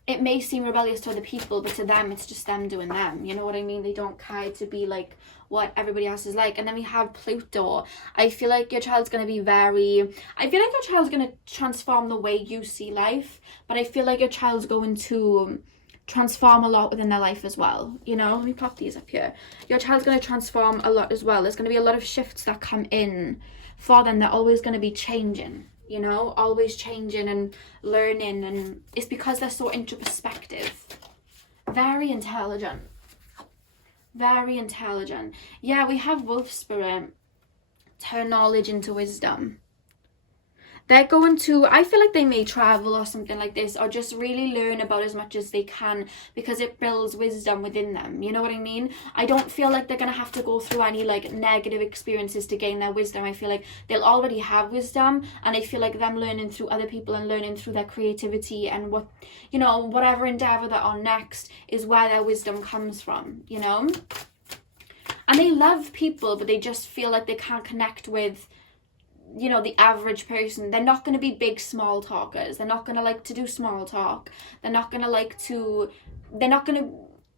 it may seem rebellious to other people, but to them, it's just them doing them. You know what I mean? They don't care to be like what everybody else is like. And then we have Pluto. I feel like your child's going to be I feel like your child's going to transform the way you see life, but I feel like your child's going to transform a lot within their life as well. You know, let me pop these up here. Your child's going to transform a lot as well. There's going to be a lot of shifts that come in for them. They're always going to be changing. You know, always changing and learning, and it's because they're so introspective. Very intelligent. Very intelligent. Yeah, we have wolf spirit. Turn knowledge into wisdom. They're going to, I feel like they may travel or something like this, or just really learn about as much as they can, because it builds wisdom within them. You know what I mean? I don't feel like they're going to have to go through any like negative experiences to gain their wisdom. I feel like they'll already have wisdom, and I feel like them learning through other people and learning through their creativity and what, you know, whatever endeavor they're on next is where their wisdom comes from, you know? And they love people, but they just feel like they can't connect with, you know, the average person. They're not going to be big small talkers. They're not going to like to do small talk. They're not going to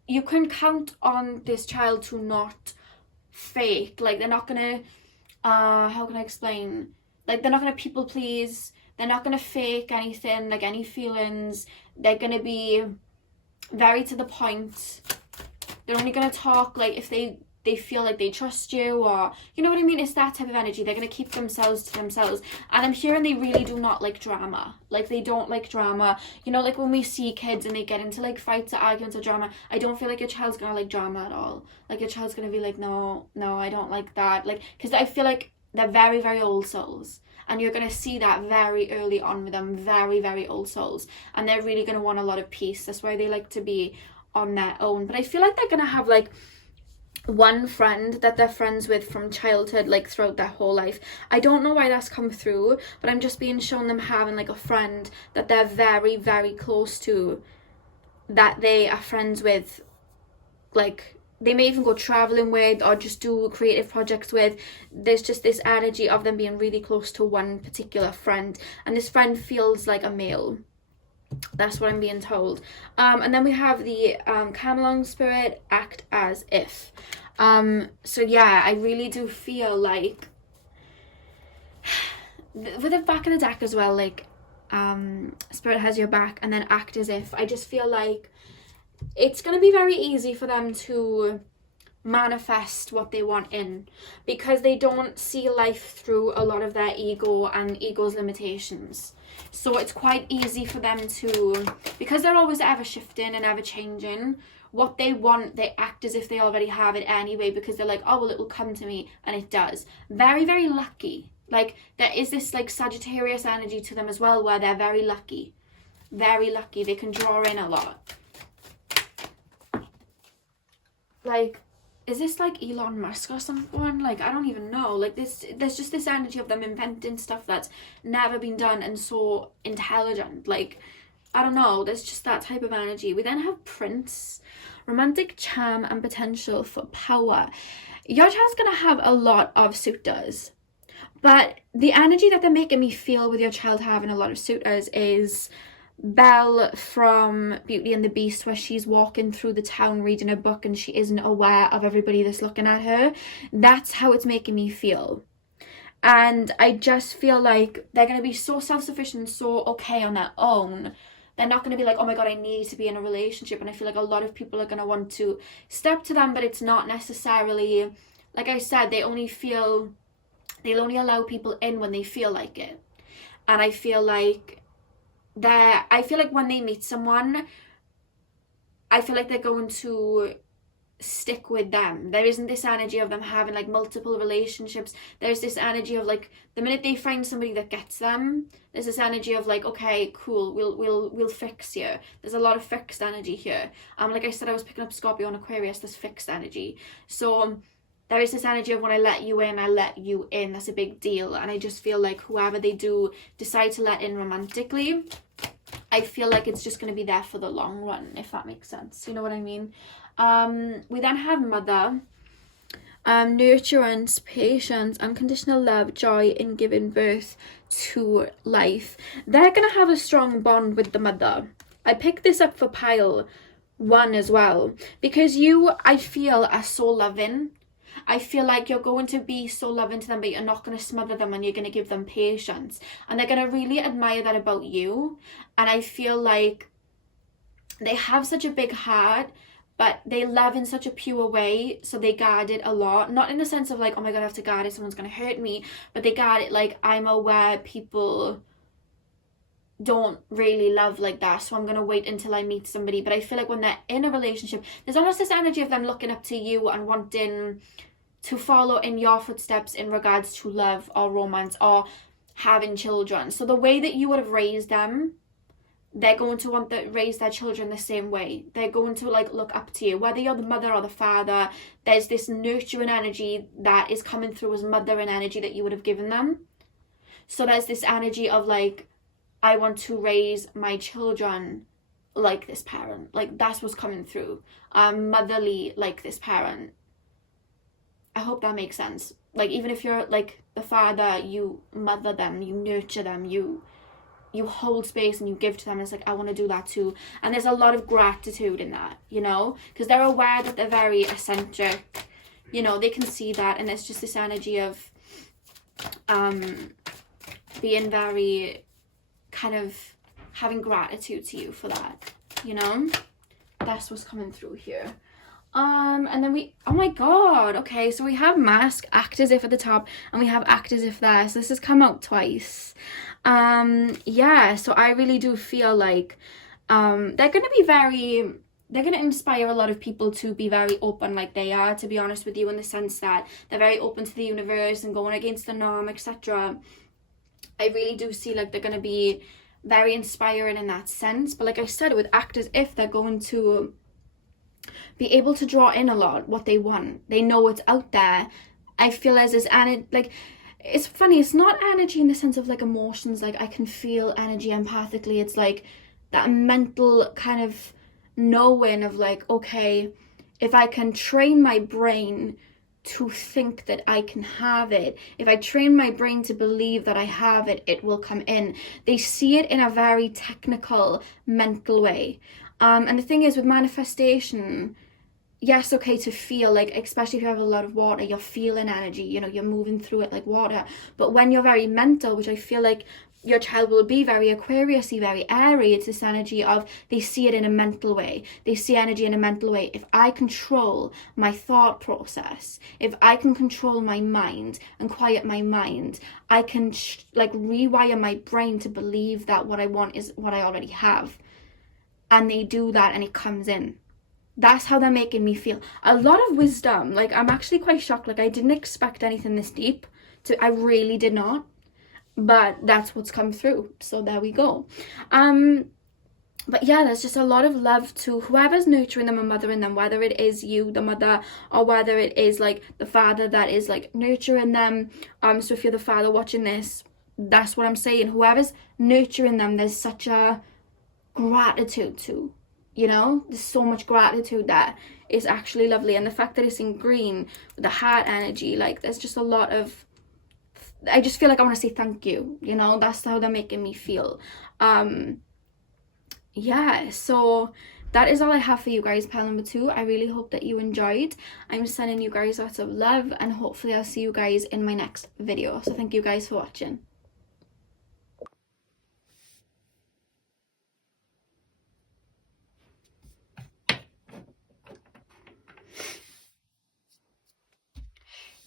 you can count on this child to not fake. Like they're not going to how can I explain, like they're not going to people please. They're not going to fake anything, like any feelings. They're going to be very to the point. They're only going to talk like if they feel like they trust you, or you know what I mean? It's that type of energy. They're going to keep themselves to themselves. And I'm hearing they really do not like drama. Like they don't like drama. You know, like when we see kids and they get into like fights or arguments or drama, I don't feel like your child's going to like drama at all. Like your child's going to be like, no, I don't like that. Like, because I feel like they're very, very old souls. And you're going to see that very early on with them. Very, very old souls. And they're really going to want a lot of peace. That's why they like to be on their own. But I feel like they're going to have like one friend that they're friends with from childhood, like throughout their whole life. I don't know why that's come through, but I'm just being shown them having like a friend that they're very, very close to, that they are friends with, like they may even go traveling with or just do creative projects with. There's just this energy of them being really close to one particular friend, and this friend feels like a male. That's what I'm being told. And then we have the come along spirit, act as if. So yeah, I really do feel like with the back of the deck as well, like spirit has your back, and then act as if. I just feel like it's going to be very easy for them to manifest what they want in, because they don't see life through a lot of their ego and ego's limitations. So it's quite easy for them to, because they're always ever shifting and ever changing, what they want, they act as if they already have it anyway, because they're like, oh well, it will come to me, and it does. Very, very lucky. Like there is this like Sagittarius energy to them as well, where they're very lucky. Very lucky. They can draw in a lot. Like, is this like Elon Musk or someone? Like, I don't even know. Like, there's just this energy of them inventing stuff that's never been done and so intelligent. Like, I don't know. There's just that type of energy. We then have Prince, romantic charm and potential for power. Your child's going to have a lot of suitors. But the energy that they're making me feel with your child having a lot of suitors is Belle from Beauty and the Beast, where she's walking through the town reading a book and she isn't aware of everybody that's looking at her. That's how it's making me feel. And I just feel like they're going to be so self-sufficient and so okay on their own. They're not going to be like, oh my god, I need to be in a relationship. And I feel like a lot of people are going to want to step to them, but it's not necessarily, like I said, they'll only allow people in when they feel like it. And I feel like when they meet someone, I feel like they're going to stick with them. There isn't this energy of them having like multiple relationships. There's this energy of like the minute they find somebody that gets them, there's this energy of like, okay, cool, we'll fix you. There's a lot of fixed energy here. Like I said, I was picking up Scorpio and Aquarius, this fixed energy. So there is this energy of when I let you in, I let you in. That's a big deal. And I just feel like whoever they do decide to let in romantically, I feel like it's just going to be there for the long run, if that makes sense. You know what I mean? We then have mother, nurturance, patience, unconditional love, joy in giving birth to life. They're going to have a strong bond with the mother. I picked this up for pile 1 as well, because you, I feel, are so loving. I feel like you're going to be so loving to them, but you're not going to smother them, and you're going to give them patience. And they're going to really admire that about you. And I feel like they have such a big heart, but they love in such a pure way, so they guard it a lot. Not in the sense of like, oh my God, I have to guard it, someone's going to hurt me. But they guard it like, I'm aware people don't really love like that, so I'm going to wait until I meet somebody. But I feel like when they're in a relationship, there's almost this energy of them looking up to you and wanting to follow in your footsteps in regards to love or romance or having children. So the way that you would have raised them, they're going to want to raise their children the same way. They're going to like look up to you, whether you're the mother or the father. There's this nurturing energy that is coming through as mothering energy that you would have given them. So there's this energy of like, I want to raise my children like this parent. Like that's what's coming through. Motherly like this parent. I hope that makes sense. Like even if you're like the father, you mother them, you nurture them, you hold space and you give to them. It's like, I want to do that too. And there's a lot of gratitude in that, you know, because they're aware that they're very eccentric, you know, they can see that. And it's just this energy of being very kind of having gratitude to you for that, you know. That's what's coming through here. And then we, oh my God, okay, so we have mask, act as if at the top, and we have act as if there. So this has come out twice. Yeah, so I really do feel like they're going to inspire a lot of people to be very open like they are, to be honest with you, in the sense that they're very open to the universe and going against the norm, etc. I really do see like they're going to be very inspiring in that sense. But like I said, with act as if, they're going to be able to draw in a lot what they want. They know it's out there. I feel as this like, it's funny, it's not energy in the sense of like emotions, like I can feel energy empathically. It's like that mental kind of knowing of like, okay, if I can train my brain to think that I can have it, if I train my brain to believe that I have it, it will come in. They see it in a very technical, mental way. And the thing is with manifestation, yes, okay, to feel, like, especially if you have a lot of water, you're feeling energy, you know, you're moving through it like water. But when you're very mental, which I feel like your child will be very Aquarius-y, very airy, it's this energy of they see it in a mental way. They see energy in a mental way. If I control my thought process, if I can control my mind and quiet my mind, I can like rewire my brain to believe that what I want is what I already have. And they do that and it comes in. That's how they're making me feel. A lot of wisdom. Like, I'm actually quite shocked. Like, I didn't expect anything this deep. I really did not. But that's what's come through. So there we go. But yeah, there's just a lot of love to whoever's nurturing them and mothering them, whether it is you, the mother, or whether it is like the father that is like nurturing them. So if you're the father watching this, that's what I'm saying. Whoever's nurturing them, there's such a gratitude to, you know, there's so much gratitude that is actually lovely. And the fact that it's in green with the heart energy, like there's just a lot of, I just feel like I want to say thank you, you know. That's how they're making me feel. Yeah, so that is all I have for you guys, pile number 2. I really hope that you enjoyed. I'm sending you guys lots of love, and hopefully I'll see you guys in my next video. So thank you guys for watching.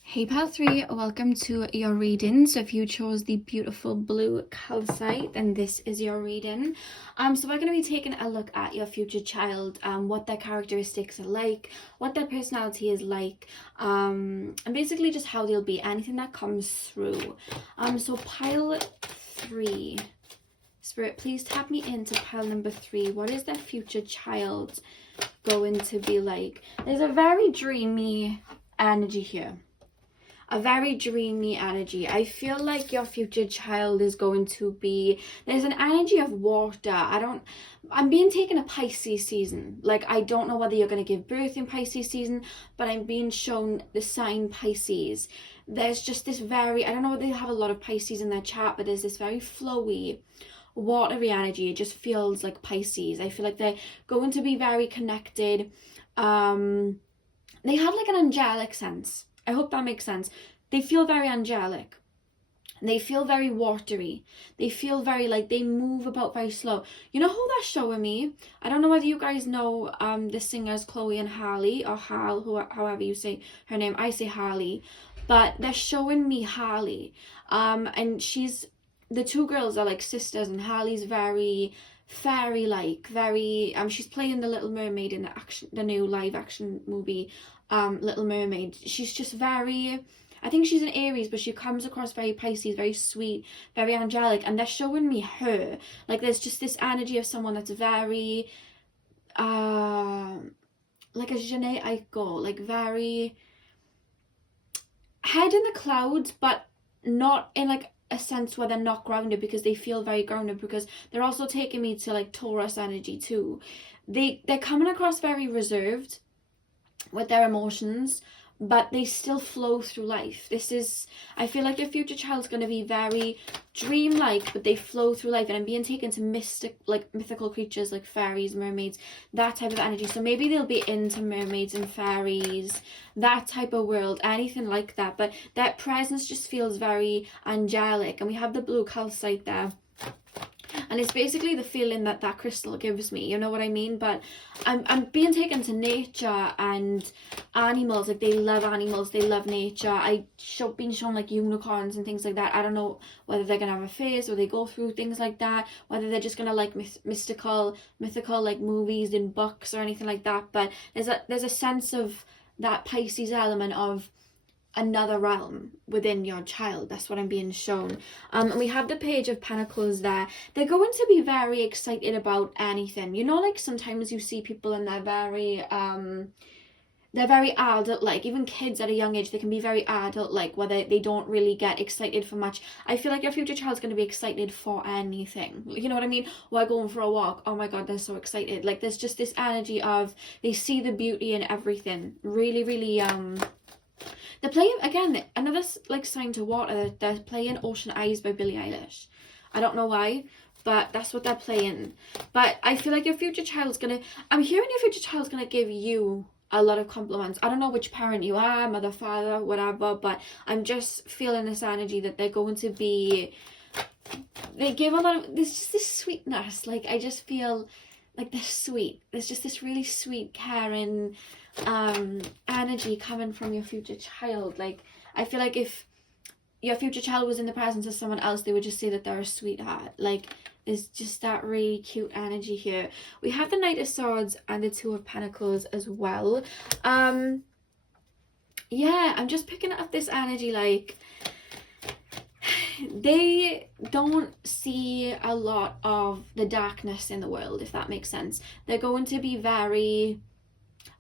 Hey pile 3, welcome to your reading. So if you chose the beautiful blue calcite, then this is your reading. So we're going to be taking a look at your future child, what their characteristics are like, what their personality is like, and basically just how they'll be, anything that comes through. So pile 3, Spirit, please tap me into pile number 3. What is their future child going to be like? There's a very dreamy energy here. A very dreamy energy. I feel like your future child is going to be, there's an energy of water. I'm being taken a Pisces season. Like, I don't know whether you're going to give birth in Pisces season, but I'm being shown the sign Pisces. There's just this very, I don't know whether they have a lot of Pisces in their chart, but there's this very flowy, watery energy. It just feels like Pisces. I feel like they're going to be very connected. They have like an angelic sense. I hope that makes sense. They feel very angelic. They feel very watery. They feel very like they move about very slow. You know who that's showing me? I don't know whether you guys know the singers Chloe and Harley, or Hal, however you say her name. I say Harley. But they're showing me Harley. And the two girls are like sisters, and Harley's very fairy-like, very she's playing the Little Mermaid in the new live action movie Little Mermaid. She's just very, I think she's an Aries, but she comes across very Pisces, very sweet, very angelic, and they're showing me her. Like, there's just this energy of someone that's very like a Janae Aiko, like very head in the clouds, but not in like a sense where they're not grounded, because they feel very grounded, because they're also taking me to like Taurus energy too. They're coming across very reserved with their emotions, but they still flow through life. I feel like your future child's going to be very dreamlike, but they flow through life, and I'm being taken to mythical creatures like fairies, mermaids, that type of energy. So maybe they'll be into mermaids and fairies, that type of world, anything like that, but that presence just feels very angelic. And we have the blue calcite there, and it's basically the feeling that crystal gives me, you know what I mean? But I'm being taken to nature and animals. Like, they love animals, they love nature. Been shown like unicorns and things like that. I don't know whether they're gonna have a phase or they go through things like that, whether they're just gonna like mythical like movies and books or anything like that. But there's a sense of that Pisces element of another realm within your child. That's what I'm being shown. And we have the Page of Pentacles there. They're going to be very excited about anything. You know, like sometimes you see people and they're very adult, like even kids at a young age, they can be very adult, like where they don't really get excited for much. I feel like your future child's going to be excited for anything, you know what I mean? We're going for a walk, oh my god, they're so excited. Like, there's just this energy of they see the beauty in everything. Really, really they're playing, again, another like sign to water. They're playing Ocean Eyes by Billie Eilish. I don't know why, but that's what they're playing. But I feel like your future child's gonna, I'm hearing your future child's gonna give you a lot of compliments. I don't know which parent you are, mother, father, whatever, but I'm just feeling this energy that they're going to be, they give a lot of, there's just this sweetness. Like, I just feel like they're sweet. There's just this really sweet, caring energy coming from your future child. Like, I feel like if your future child was in the presence of someone else, they would just say that they're a sweetheart. Like, there's just that really cute energy here. We have the Knight of Swords and the Two of Pentacles as well. Yeah, I'm just picking up this energy, like, they don't see a lot of the darkness in the world, if that makes sense. They're going to be very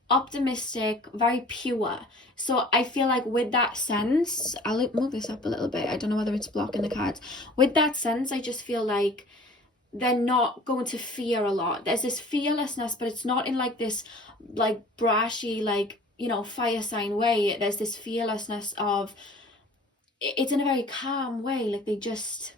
optimistic, very pure. So I feel like with that sense, I'll move this up a little bit, I don't know whether it's blocking the cards. With that sense, I just feel like they're not going to fear a lot. There's this fearlessness, but it's not in like this like brashy, like, you know, fire sign way. There's this fearlessness of, it's in a very calm way. Like, they just,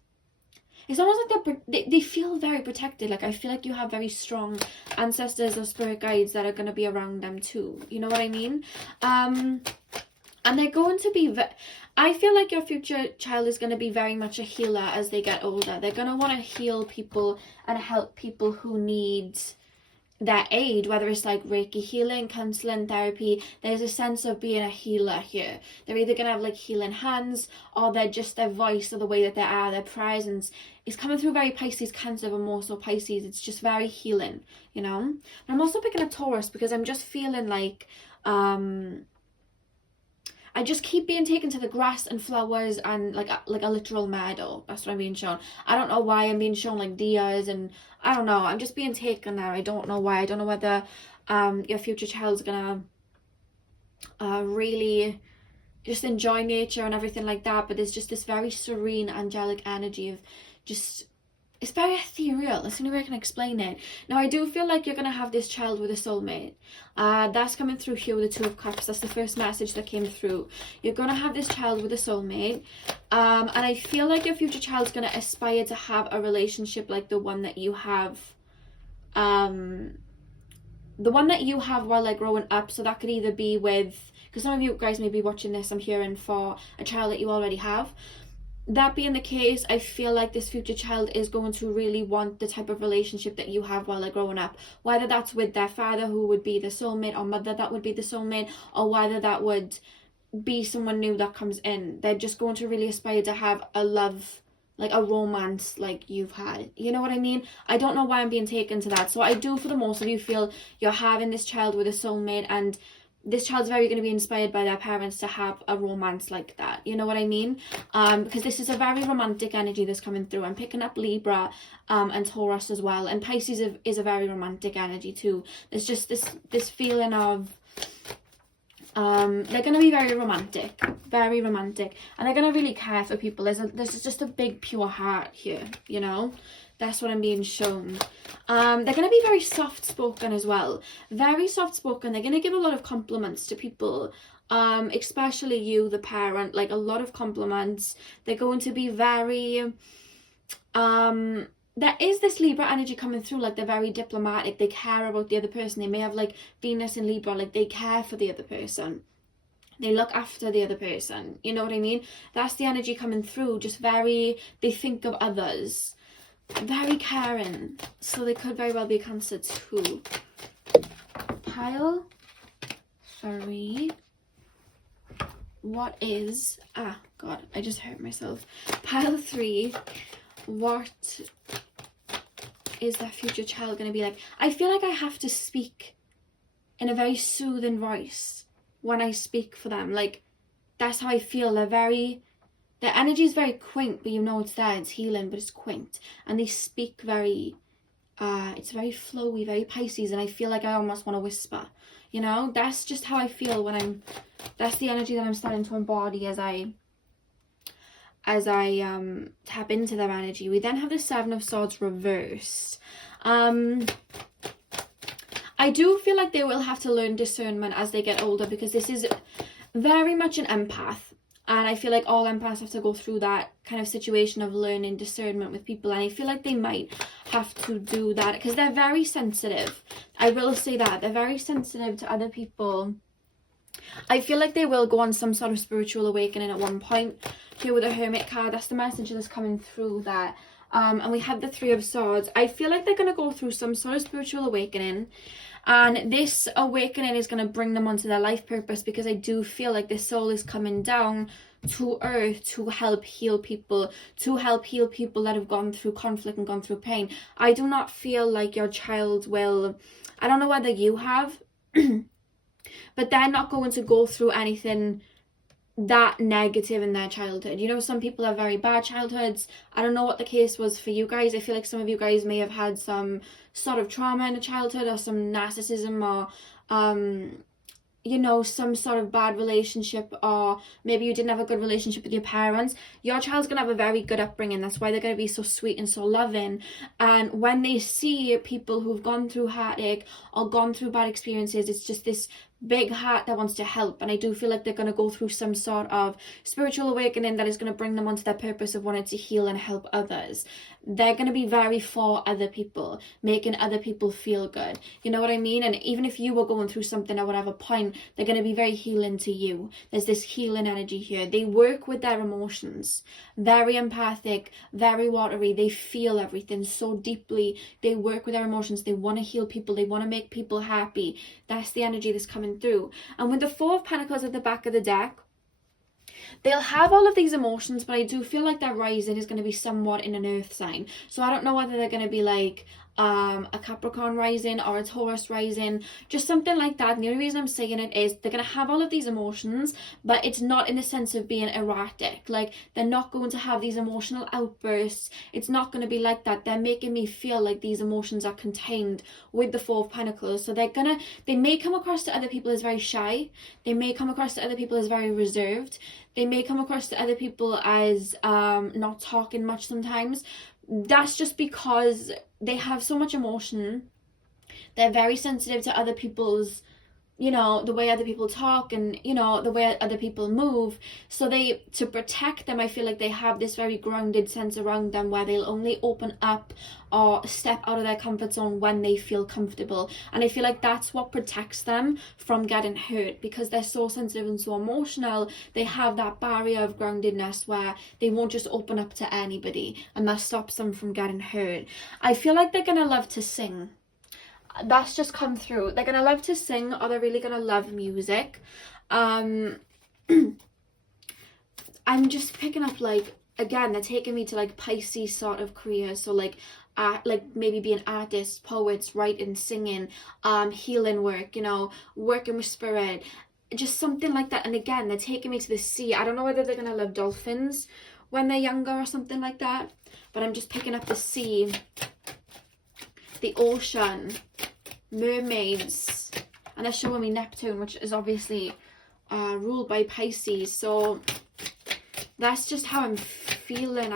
it's almost like they feel very protected. Like, I feel like you have very strong ancestors or spirit guides that are going to be around them too. You know what I mean? And they're going to be, I feel like your future child is going to be very much a healer as they get older. They're going to want to heal people and help people who need their aid, whether it's like Reiki healing, counseling, therapy. There's a sense of being a healer here. They're either gonna have like healing hands, or they're just their voice, or the way that they are, their presence is coming through very Pisces, Cancer, but more so Pisces. It's just very healing, you know. And I'm also picking a Taurus because I'm just feeling like I just keep being taken to the grass and flowers and like a literal meadow. That's what I'm being shown. I don't know why I'm being shown like deers, and I don't know. I'm just being taken there. I don't know why. I don't know whether your future child's gonna really just enjoy nature and everything like that. But there's just this very serene, angelic energy of just, it's very ethereal. That's the only way I can explain it. Now, I do feel like you're going to have this child with a soulmate. That's coming through here with the Two of Cups. That's the first message that came through. You're going to have this child with a soulmate. And I feel like your future child's going to aspire to have a relationship like the one that you have. The one that you have while they're growing up. So that could either be with, because some of you guys may be watching this, I'm hearing, for a child that you already have. That being the case, I feel like this future child is going to really want the type of relationship that you have while they're growing up. Whether that's with their father, who would be the soulmate, or mother, that would be the soulmate, or whether that would be someone new that comes in. They're just going to really aspire to have a love, like a romance like you've had. You know what I mean? I don't know why I'm being taken to that. So I do, for the most of you, feel you're having this child with a soulmate, and this child's very going to be inspired by their parents to have a romance like that. You know what I mean? Because this is a very romantic energy that's coming through. I'm picking up Libra and Taurus as well. And Pisces is a very romantic energy too. There's just this feeling of they're going to be very romantic. Very romantic. And they're going to really care for people. There's just a big pure heart here, you know? That's what I'm being shown. They're going to be very soft-spoken as well. Very soft-spoken. They're going to give a lot of compliments to people, especially you, the parent. Like, a lot of compliments. They're going to be very... there is this Libra energy coming through. Like, they're very diplomatic. They care about the other person. They may have, like, Venus in Libra. Like, they care for the other person. They look after the other person. You know what I mean? That's the energy coming through. Just very... They think of others. Very caring. So they could very well be Cancer too. Pile 3. What is... Ah, God, I just hurt myself. Pile 3. What is their future child going to be like? I feel like I have to speak in a very soothing voice when I speak for them. Like, that's how I feel. They're very... Their energy is very quaint, but you know it's there, it's healing, but it's quaint. And they speak very, it's very flowy, very Pisces, and I feel like I almost want to whisper. You know, that's just how I feel when that's the energy that I'm starting to embody as I tap into their energy. We then have the Seven of Swords reversed. I do feel like they will have to learn discernment as they get older, because this is very much an empath. And I feel like all empaths have to go through that kind of situation of learning discernment with people. And I feel like they might have to do that because they're very sensitive. I will say that. They're very sensitive to other people. I feel like they will go on some sort of spiritual awakening at one point. Here with the Hermit card, that's the message that's coming through there. And we have the Three of Swords. I feel like they're going to go through some sort of spiritual awakening. And this awakening is going to bring them onto their life purpose, because I do feel like their soul is coming down to earth to help heal people, that have gone through conflict and gone through pain. I do not feel like your child will, I don't know whether you have, but they're not going to go through anything that negative in their childhood. You know, some people have very bad childhoods. I don't know what the case was for you guys. I feel like some of you guys may have had some sort of trauma in a childhood, or some narcissism, or you know, some sort of bad relationship, or maybe you didn't have a good relationship with your parents. Your child's gonna have a very good upbringing. That's why they're gonna be so sweet and so loving. And when they see people who've gone through heartache or gone through bad experiences, it's just this big heart that wants to help, and I do feel like they're going to go through some sort of spiritual awakening that is going to bring them onto their purpose of wanting to heal and help others. They're going to be very for other people, making other people feel good, you know what I mean? And even if you were going through something at whatever point, they're going to be very healing to you. There's this healing energy here. They work with their emotions, very empathic, very watery. They feel everything so deeply. They work with their emotions. They want to heal people. They want to make people happy. That's the energy that's coming through. And with the Four of Pentacles at the back of the deck, they'll have all of these emotions, but I do feel like their rising is going to be somewhat in an earth sign. So I don't know whether they're going to be like a Capricorn rising or a Taurus rising, just something like that. And the only reason I'm saying it is they're going to have all of these emotions, but it's not in the sense of being erratic. Like, they're not going to have these emotional outbursts. It's not going to be like that. They're making me feel like these emotions are contained with the Four of Pentacles. So they may come across to other people as very shy. They may come across to other people as very reserved. They may come across to other people as not talking much sometimes. That's just because they have so much emotion. They're very sensitive to other people's, you know, the way other people talk and, you know, the way other people move. So to protect them, I feel like they have this very grounded sense around them where they'll only open up or step out of their comfort zone when they feel comfortable. And I feel like that's what protects them from getting hurt, because they're so sensitive and so emotional. They have that barrier of groundedness where they won't just open up to anybody, and that stops them from getting hurt. I feel like they're gonna love to sing. That's just come through. They're gonna love to sing, or they're really gonna love music. I'm just picking up, like, again, they're taking me to like Pisces sort of careers. So like maybe being artists, poets, writing, singing, healing work, you know, working with spirit, just something like that. And again, they're taking me to the sea. I don't know whether they're gonna love dolphins when they're younger or something like that, but I'm just picking up the sea, the ocean, mermaids, and they're showing me Neptune, which is obviously ruled by Pisces. So that's just how I'm feeling.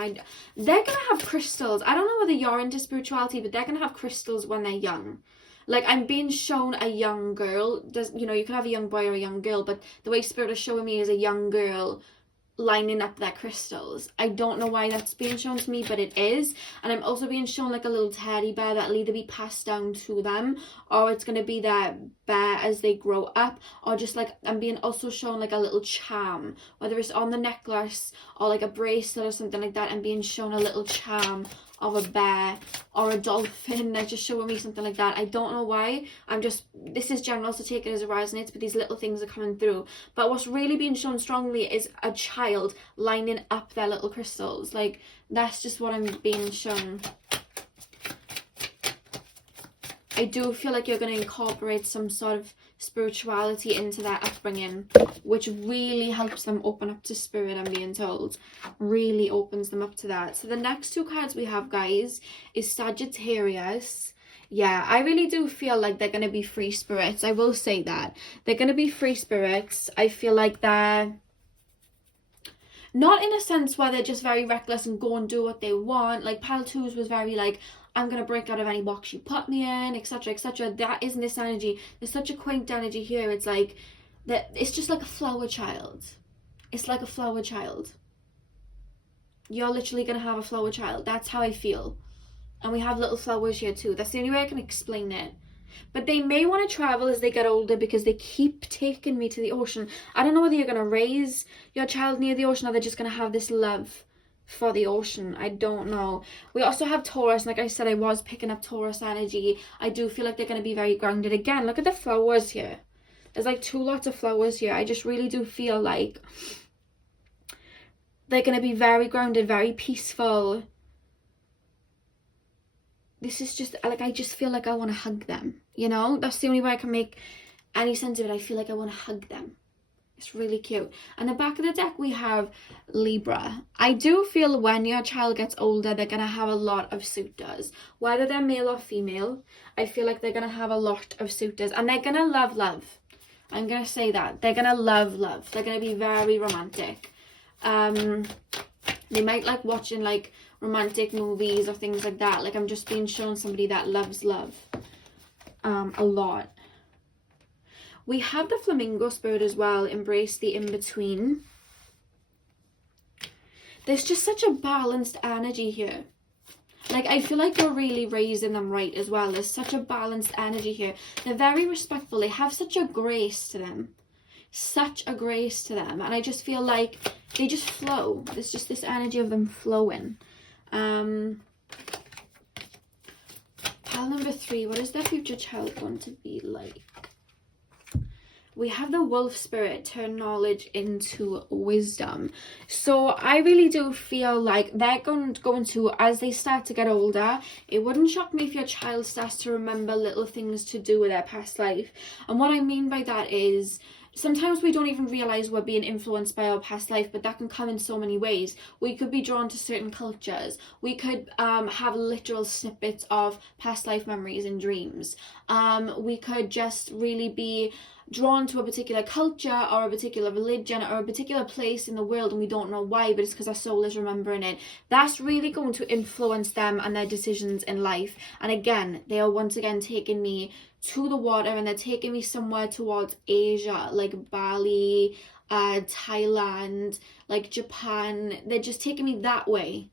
They're gonna have crystals. I don't know whether you're into spirituality, but they're gonna have crystals when they're young. Like, I'm being shown a young girl. You know, you can have a young boy or a young girl, but the way Spirit is showing me is a young girl lining up their crystals. I don't know why that's being shown to me, but it is. And I'm also being shown like a little teddy bear that'll either be passed down to them, or it's going to be their bear as they grow up, or just like I'm being also shown like a little charm, whether it's on the necklace or like a bracelet or something like that. I'm being shown a little charm of a bear or a dolphin. They're just showing me something like that. I don't know why. This is general, so take it as it resonates, but these little things are coming through. But what's really being shown strongly is a child lining up their little crystals. Like, that's just what I'm being shown. I do feel like you're going to incorporate some sort of spirituality into their upbringing, which really helps them open up to spirit, I'm being told. Really opens them up to that. So the next two cards we have, guys, is Sagittarius. Yeah, I really do feel like they're going to be free spirits. I will say that. They're going to be free spirits. I feel like they're not in a sense where they're just very reckless and go and do what they want. Like, Pile 2s was very like, I'm going to break out of any box you put me in, etc., etc. That isn't this energy. There's such a quaint energy here. It's like, it's just like a flower child. It's like a flower child. You're literally going to have a flower child. That's how I feel. And we have little flowers here too. That's the only way I can explain it. But they may want to travel as they get older because they keep taking me to the ocean. I don't know whether you're going to raise your child near the ocean or they're just going to have this love for the ocean. I don't know. We also have Taurus. Like I said, I was picking up Taurus energy. I do feel like they're going to be very grounded. Again, look at the flowers here. There's like two lots of flowers here. I just really do feel like they're going to be very grounded, very peaceful. This is just like, I just feel like I want to hug them, you know? That's the only way I can make any sense of it. I feel like I want to hug them. It's really cute. And the back of the deck, we have Libra. I do feel when your child gets older, they're going to have a lot of suitors. Whether they're male or female, I feel like they're going to have a lot of suitors. And they're going to love love. I'm going to say that. They're going to love love. They're going to be very romantic. They might like watching like romantic movies or things like that. Like, I'm just being shown somebody that loves love a lot. We have the flamingo spirit as well, embrace the in-between. There's just such a balanced energy here. Like, I feel like you're really raising them right as well. There's such a balanced energy here. They're very respectful. They have such a grace to them. Such a grace to them. And I just feel like they just flow. There's just this energy of them flowing. Pile number 3. What is their future child going to be like? We have the wolf spirit, turn knowledge into wisdom. So I really do feel like they're going to, as they start to get older, it wouldn't shock me if your child starts to remember little things to do with their past life. And what I mean by that is, sometimes we don't even realize we're being influenced by our past life, but that can come in so many ways. We could be drawn to certain cultures. We could have literal snippets of past life memories and dreams. We could just really be drawn to a particular culture or a particular religion or a particular place in the world, and we don't know why, but it's because our soul is remembering it. That's really going to influence them and their decisions in life. And again, they are once again taking me to the water, and they're taking me somewhere towards Asia, like Bali, Thailand, like Japan. They're just taking me that way.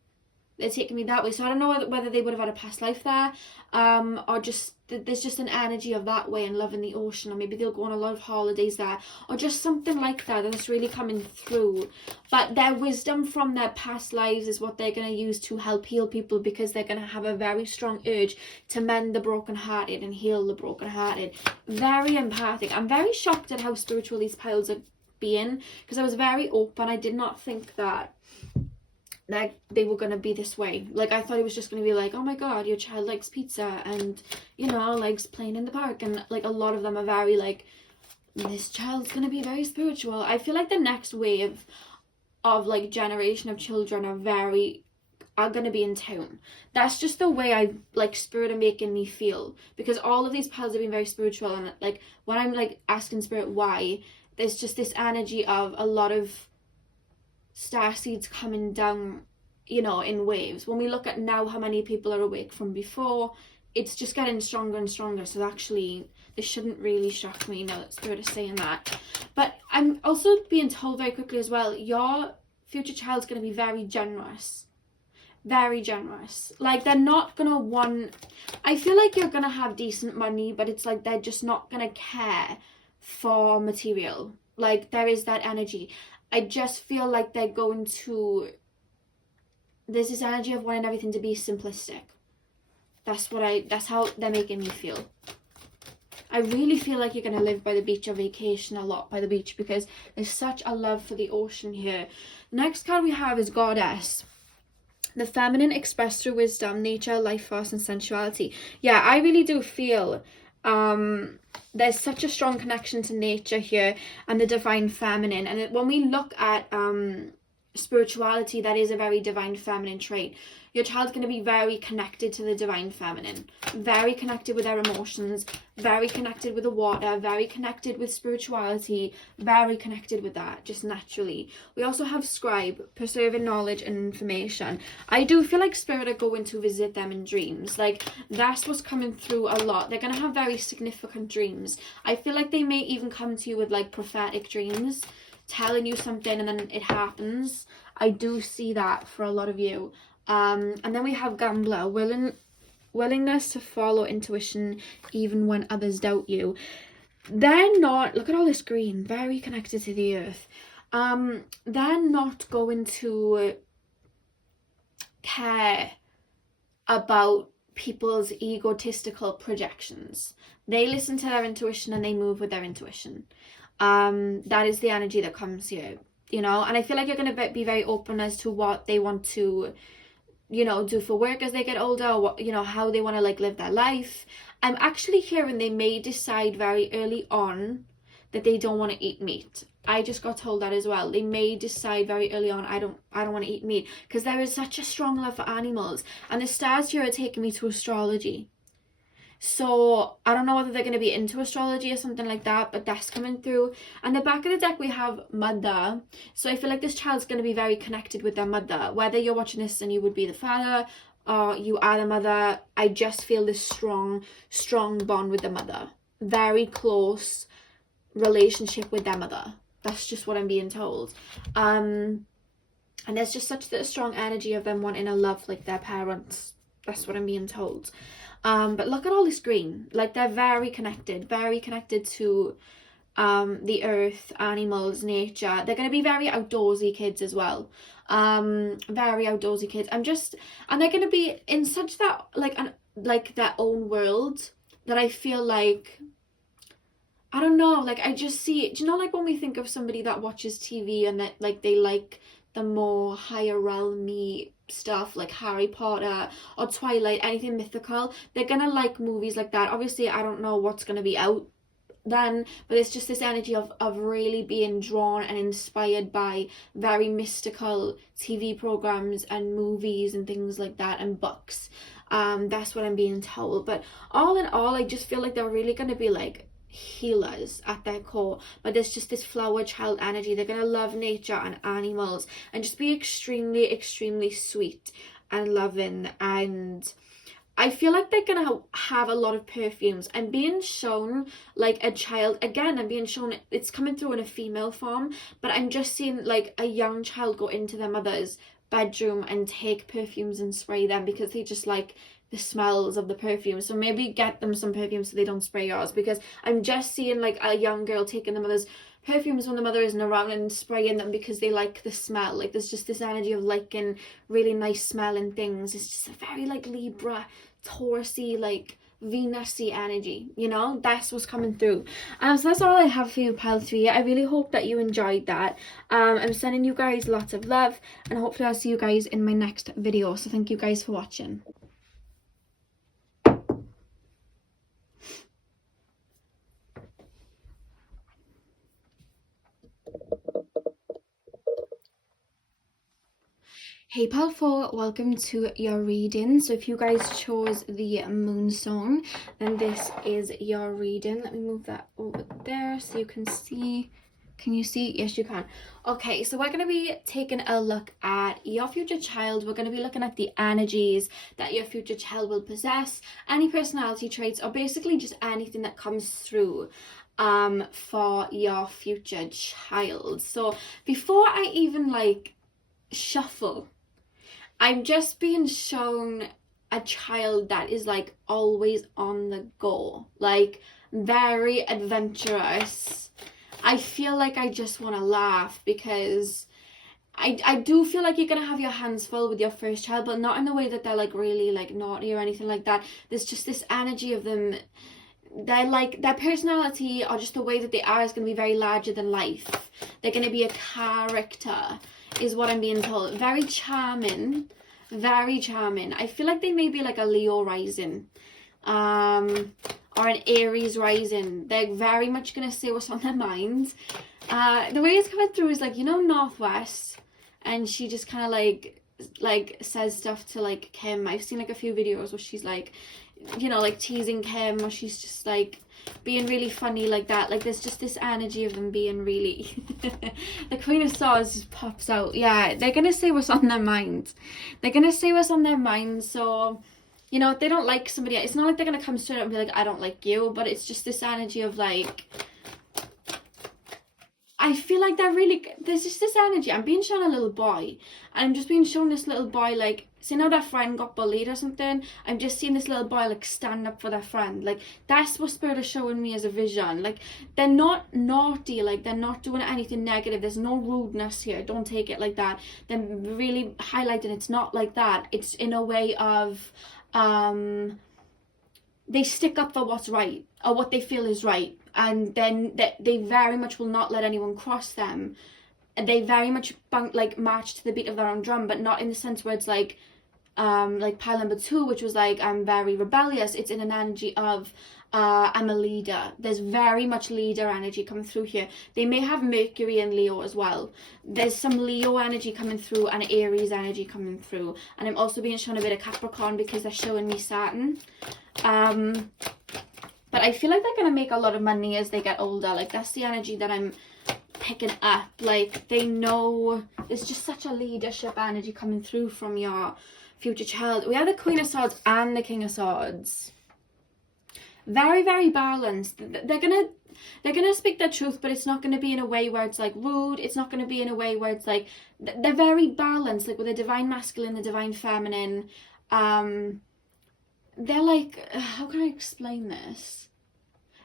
They're taking me that way. So I don't know whether they would have had a past life there, or just there's just an energy of that way and loving the ocean, or maybe they'll go on a lot of holidays there, or just something like that that's really coming through. But their wisdom from their past lives is what they're going to use to help heal people, because they're going to have a very strong urge to mend the brokenhearted and heal the brokenhearted. Very empathic. I'm very shocked at how spiritual these piles are being, because I was very open. I did not think that like they were going to be this way. Like, I thought it was just going to be like, oh my god, your child likes pizza and, you know, likes playing in the park. And like a lot of them are very like, this child's going to be very spiritual. I feel like the next wave of like generation of children are going to be in tune. That's just the way I like spirit are making me feel, because all of these piles have been very spiritual. And like when I'm like asking spirit why, there's just this energy of a lot of star seeds coming down, you know, in waves. When we look at now how many people are awake from before, it's just getting stronger and stronger. So actually this shouldn't really shock me now that spirit is saying that. But I'm also being told very quickly as well, your future child's going to be very generous. Very generous. Like, they're not gonna I feel like you're gonna have decent money, but it's like they're just not gonna care for material. Like, there is that energy. I just feel like they're going to, there's this energy of wanting everything to be simplistic. That's how they're making me feel. I really feel like you're going to live by the beach or vacation a lot by the beach, because there's such a love for the ocean here. Next card we have is Goddess. The feminine expressed through wisdom, nature, life force, and sensuality. Yeah, I really do feel there's such a strong connection to nature here and the divine feminine. And when we look at spirituality, that is a very divine feminine trait. Your child's going to be very connected to the divine feminine, very connected with their emotions, very connected with the water, very connected with spirituality, very connected with that, just naturally. We also have scribe, preserving knowledge and information. I do feel like spirit are going to visit them in dreams. Like, that's what's coming through a lot. They're going to have very significant dreams. I feel like they may even come to you with like prophetic dreams, telling you something and then it happens. I do see that for a lot of you. And then we have gambler, willingness to follow intuition even when others doubt you. They're not, look at all this green, very connected to the earth. They're not going to care about people's egotistical projections. They listen to their intuition and they move with their intuition. That is the energy that comes here, you know. And I feel like you're going to be very open as to what they want to, you know, do for work as they get older, or what, you know, how they want to like live their life. I'm actually hearing they may decide very early on that they don't want to eat meat. I just got told that as well. They may decide very early on, I don't want to eat meat, because there is such a strong love for animals. And the stars here are taking me to astrology. So I don't know whether they're going to be into astrology or something like that, but that's coming through. And the back of the deck we have mother. So I feel like this child's going to be very connected with their mother. Whether you're watching this and you would be the father or you are the mother, I just feel this strong bond with the mother. Very close, relationship with their mother. That's just what I'm being told. And there's just such a strong energy of them wanting to love like their parents. That's what I'm being told. But look at all this green. Like, they're very connected to the earth, animals, nature. They're going to be very outdoorsy kids as well. Very outdoorsy kids. And they're going to be in such that like their own world, that I feel like, I don't know, like, I just see it. Do you know, like, when we think of somebody that watches TV and that, like, they like the more higher realmy stuff, like Harry Potter or Twilight, anything mythical, they're gonna like movies like that. Obviously, I don't know what's gonna be out then, but it's just this energy of really being drawn and inspired by very mystical TV programs and movies and things like that, and books. That's what I'm being told. But all in all, I just feel like they're really gonna be like healers at their core, but there's just this flower child energy. They're gonna love nature and animals and just be extremely sweet and loving. And I feel like they're gonna have a lot of perfumes. I'm being shown like a child, again, I'm being shown it's coming through in a female form, but I'm just seeing like a young child go into their mother's bedroom and take perfumes and spray them because they just like the smells of the perfume. So maybe get them some perfume so they don't spray yours, because I'm just seeing like a young girl taking the mother's perfumes when the mother isn't around and spraying them because they like the smell. Like, there's just this energy of liking really nice smelling things. It's just a very like Libra, Taurusy, like Venusy energy, you know. That's what's coming through. So that's all I have for you, pile 3. I really hope that you enjoyed that. I'm sending you guys lots of love, and hopefully I'll see you guys in my next video. So thank you guys for watching. Hey pile 4, welcome to your reading. So if you guys chose the moon song, then this is your reading. Let me move that over there so you can see. Can you see? Yes, you can. Okay, so we're going to be taking a look at your future child. We're going to be looking at the energies that your future child will possess, any personality traits, or basically just anything that comes through for your future child. So before I even like shuffle, I'm just being shown a child that is like always on the go, like very adventurous. I feel like I just want to laugh because I do feel like you're going to have your hands full with your first child, but not in the way that they're like really like naughty or anything like that. There's just this energy of them. They're like, their personality or just the way that they are is going to be very larger than life. They're going to be a character, is what I'm being told. Very charming. I feel like they may be like a Leo rising, or an Aries rising. They're very much going to say what's on their minds. The way it's coming through is like, you know, Northwest, and she just kind of like says stuff to like Kim. I've seen like a few videos where she's like, you know, like teasing Kim, or she's just like being really funny like that. Like, there's just this energy of them being really the Queen of Swords just pops out. Yeah, they're gonna say what's on their minds. So, you know, if they don't like somebody, it's not like they're gonna come straight up and be like, I don't like you, but it's just this energy of like, I feel like there's just this energy. I'm being shown a little boy, and I'm just being shown this little boy, like, so you know their friend got bullied or something? I'm just seeing this little boy, like, stand up for their friend. Like, that's what Spirit is showing me as a vision. Like, they're not naughty, like, they're not doing anything negative. There's no rudeness here. Don't take it like that. They're really highlighting it's not like that. It's in a way of, they stick up for what's right, or what they feel is right. And then they very much will not let anyone cross them. And they very much march to the beat of their own drum, but not in the sense where it's like pile number 2, which was like, I'm very rebellious. It's in an energy of I'm a leader. There's very much leader energy coming through here. They may have Mercury and Leo as well. There's some Leo energy coming through and Aries energy coming through. And I'm also being shown a bit of Capricorn because they're showing me Saturn. But I feel like they're going to make a lot of money as they get older. Like, that's the energy that I'm picking up. Like, they know there's just such a leadership energy coming through from your future child. We have the Queen of Swords and the King of Swords. very, very balanced. They're gonna speak their truth, but it's not gonna be in a way where it's like rude. It's not gonna be in a way where it's like, they're very balanced, like with the divine masculine, the divine feminine. They're like, how can I explain this?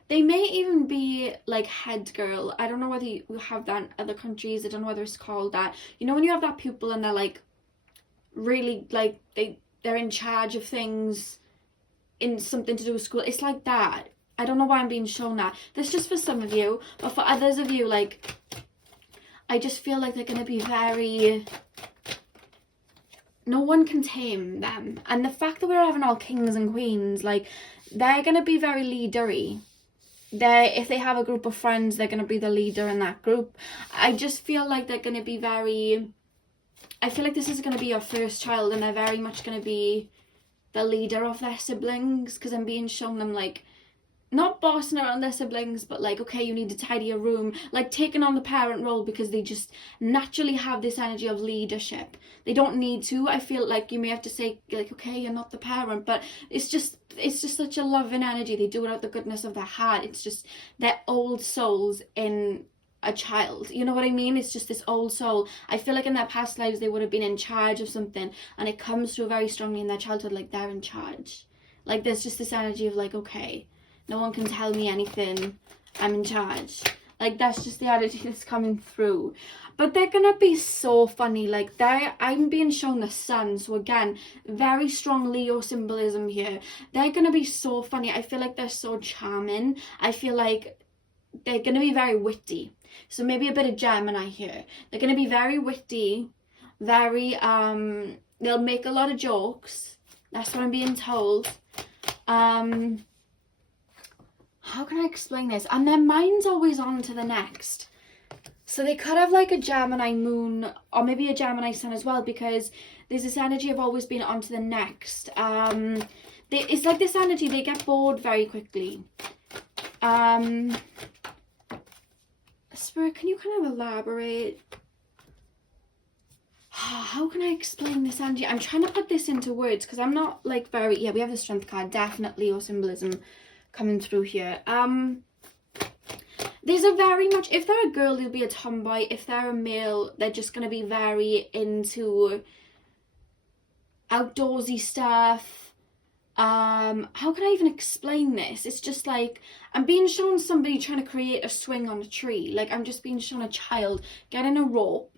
They may even be like head girl. I don't know whether you have that in other countries. I don't know whether it's called that. You know when you have that pupil and they're like really like they're in charge of things in something to do with school. It's like that. I don't know why I'm being shown that. That's just for some of you, but for others of you, like, I just feel like they're gonna be very, no one can tame them. And the fact that we're having all kings and queens, like, they're gonna be very leadery. If they have a group of friends, they're gonna be the leader in that group. I just feel like they're gonna be very, I feel like this is gonna be your first child, and they're very much gonna be the leader of their siblings, because I'm being shown them like not bossing around their siblings, but like, okay, you need to tidy a room, like taking on the parent role, because they just naturally have this energy of leadership. They don't need to. I feel like you may have to say like, okay, you're not the parent, but it's just such a loving energy. They do it out the goodness of their heart. It's just their old souls in a child, you know what I mean? It's just this old soul. I feel like in their past lives they would have been in charge of something, and it comes through very strongly in their childhood, like they're in charge. Like there's just this energy of like, okay, no one can tell me anything, I'm in charge. Like that's just the energy that's coming through. But they're gonna be so funny. Like I'm being shown the sun, so again, very strong Leo symbolism here. They're gonna be so funny. I feel like they're so charming. I feel like they're gonna be very witty. So maybe a bit of Gemini here. They're gonna be very witty, very they'll make a lot of jokes. That's what I'm being told. How can I explain this? And their mind's always on to the next. So they could have like a Gemini moon, or maybe a Gemini sun as well, because there's this energy of always being on to the next. It's like this energy, they get bored very quickly. Spirit, can you kind of elaborate? How can I explain this energy? I'm trying to put this into words because I'm not like very, yeah, we have the strength card, definitely, or symbolism coming through here. There's a very much, if they're a girl, they'll be a tomboy. If they're a male, they're just going to be very into outdoorsy stuff. How can I even explain this? It's just like, I'm being shown somebody trying to create a swing on a tree. Like, I'm just being shown a child getting a rope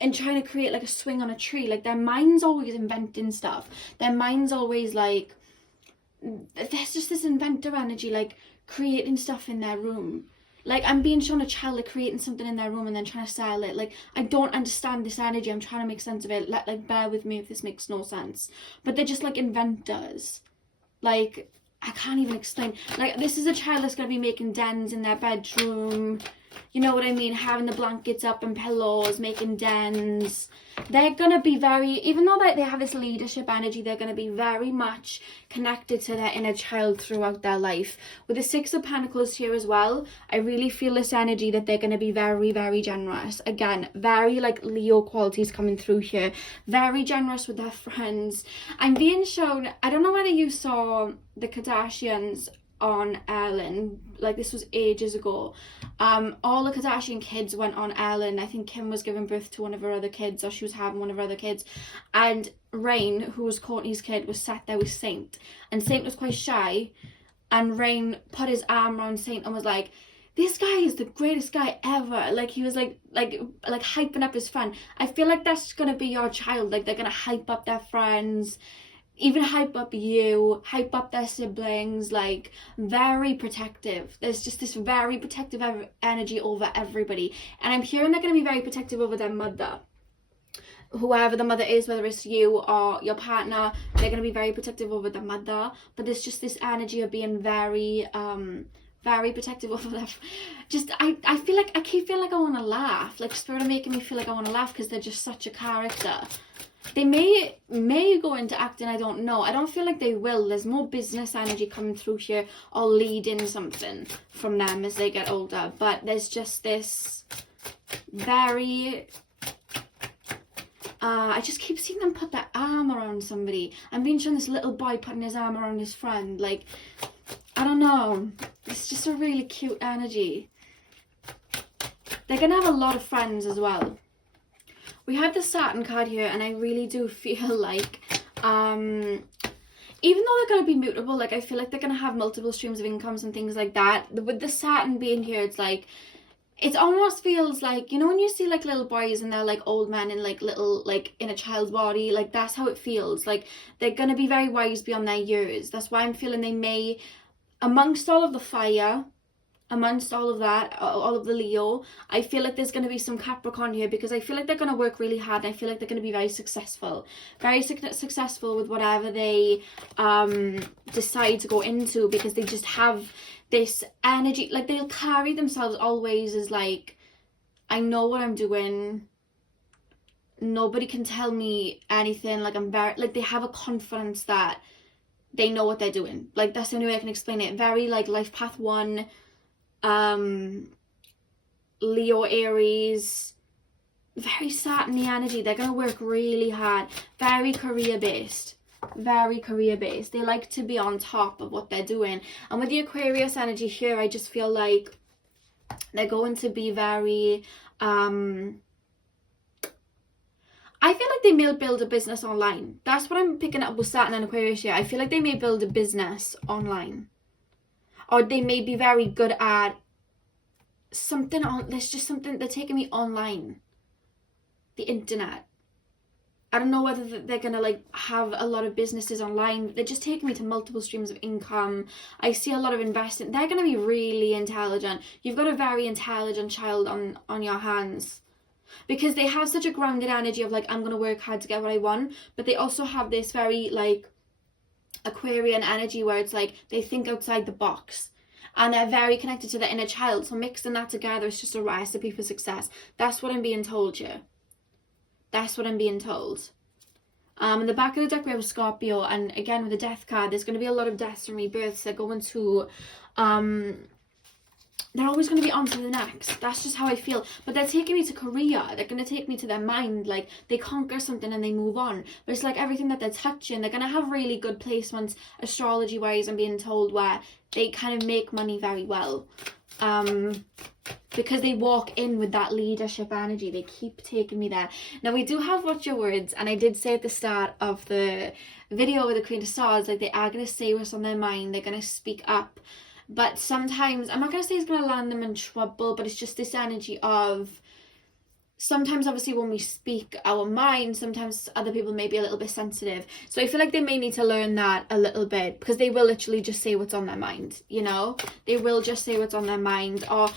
and trying to create like a swing on a tree. Like, their mind's always inventing stuff. Their mind's always like, there's just this inventor energy, like creating stuff in their room. Like, I'm being shown a child like creating something in their room and then trying to sell it. Like, I don't understand this energy. I'm trying to make sense of it. Like, bear with me if this makes no sense. But they're just like inventors. Like, I can't even explain. Like, this is a child that's going to be making dens in their bedroom. You know what I mean? Having the blankets up and pillows, making dens. They're going to be very, even though they have this leadership energy, they're going to be very much connected to their inner child throughout their life. With the Six of Pentacles here as well, I really feel this energy that they're going to be very, very generous. Again, very like Leo qualities coming through here. Very generous with their friends. I'm being shown, I don't know whether you saw the Kardashians on Ellen, like this was ages ago. All the Kardashian kids went on Ellen. I think Kim was giving birth to one of her other kids, or she was having one of her other kids, and Rain, who was Courtney's kid, was sat there with Saint, and Saint was quite shy, and Rain put his arm around Saint and was like, this guy is the greatest guy ever. Like, he was like hyping up his friend. I feel like that's gonna be your child. Like, they're gonna hype up their friends, even hype up you, hype up their siblings, like, very protective. There's just this very protective energy over everybody. And I'm hearing they're going to be very protective over their mother. Whoever the mother is, whether it's you or your partner, they're going to be very protective over the mother. But there's just this energy of being very, very protective over their... I feel like, I keep feeling like I want to laugh. Like, Spirit are making me feel like I want to laugh because they're just such a character. They may go into acting, I don't know. I don't feel like they will. There's more business energy coming through here, or leading something from them as they get older. But there's just this very... I just keep seeing them put their arm around somebody. I'm being shown this little boy putting his arm around his friend. Like, I don't know. It's just a really cute energy. They're going to have a lot of friends as well. We have the Saturn card here, and I really do feel like, even though they're going to be mutable, like, I feel like they're going to have multiple streams of incomes and things like that. With the Saturn being here, it's like, it almost feels like, you know, when you see, like, little boys and they're, like, old men in, like, little, like, in a child's body, like, that's how it feels. Like, they're going to be very wise beyond their years. That's why I'm feeling they may, amongst all of the fire, amongst all of that, all of the Leo, I feel like there's going to be some Capricorn here, because I feel like they're going to work really hard. I feel like they're going to be very successful with whatever they decide to go into, because they just have this energy. Like, they'll carry themselves always as like, I know what I'm doing, nobody can tell me anything, like, I'm very, like, they have a confidence that they know what they're doing. Like, that's the only way I can explain it. Very like life path 1, Leo, Aries, very Saturn energy. They're going to work really hard. Very career based. They like to be on top of what they're doing. And with the Aquarius energy here, I just feel like they're going to be very, I feel like they may build a business online. That's what I'm picking up with Saturn and Aquarius here. I feel like they may build a business online. Or they may be very good at something on, there's just something, they're taking me online. The internet. I don't know whether they're going to, like, have a lot of businesses online. They're just taking me to multiple streams of income. I see a lot of investing. They're going to be really intelligent. You've got a very intelligent child on your hands. Because they have such a grounded energy of, like, I'm going to work hard to get what I want. But they also have this very, like, Aquarian energy where it's like they think outside the box. And they're very connected to their inner child. So mixing that together is just a recipe for success. That's what I'm being told here. That's what I'm being told. In the back of the deck we have a Scorpio, and again with the death card, there's going to be a lot of deaths and rebirths. They're going to, they're always going to be on to the next. That's just how I feel. But they're taking me to Korea. They're going to take me to their mind. Like, they conquer something and they move on. But it's like everything that they're touching, they're going to have really good placements, astrology-wise, I'm being told, where they kind of make money very well. Because they walk in with that leadership energy. They keep taking me there. Now, we do have Watch Your Words, and I did say at the start of the video with the Queen of Swords, like, they are going to say what's on their mind. They're going to speak up. But sometimes, I'm not going to say it's going to land them in trouble, but it's just this energy of, sometimes obviously when we speak our mind, sometimes other people may be a little bit sensitive. So I feel like they may need to learn that a little bit, because they will literally just say what's on their mind, you know? They will just say what's on their mind. Or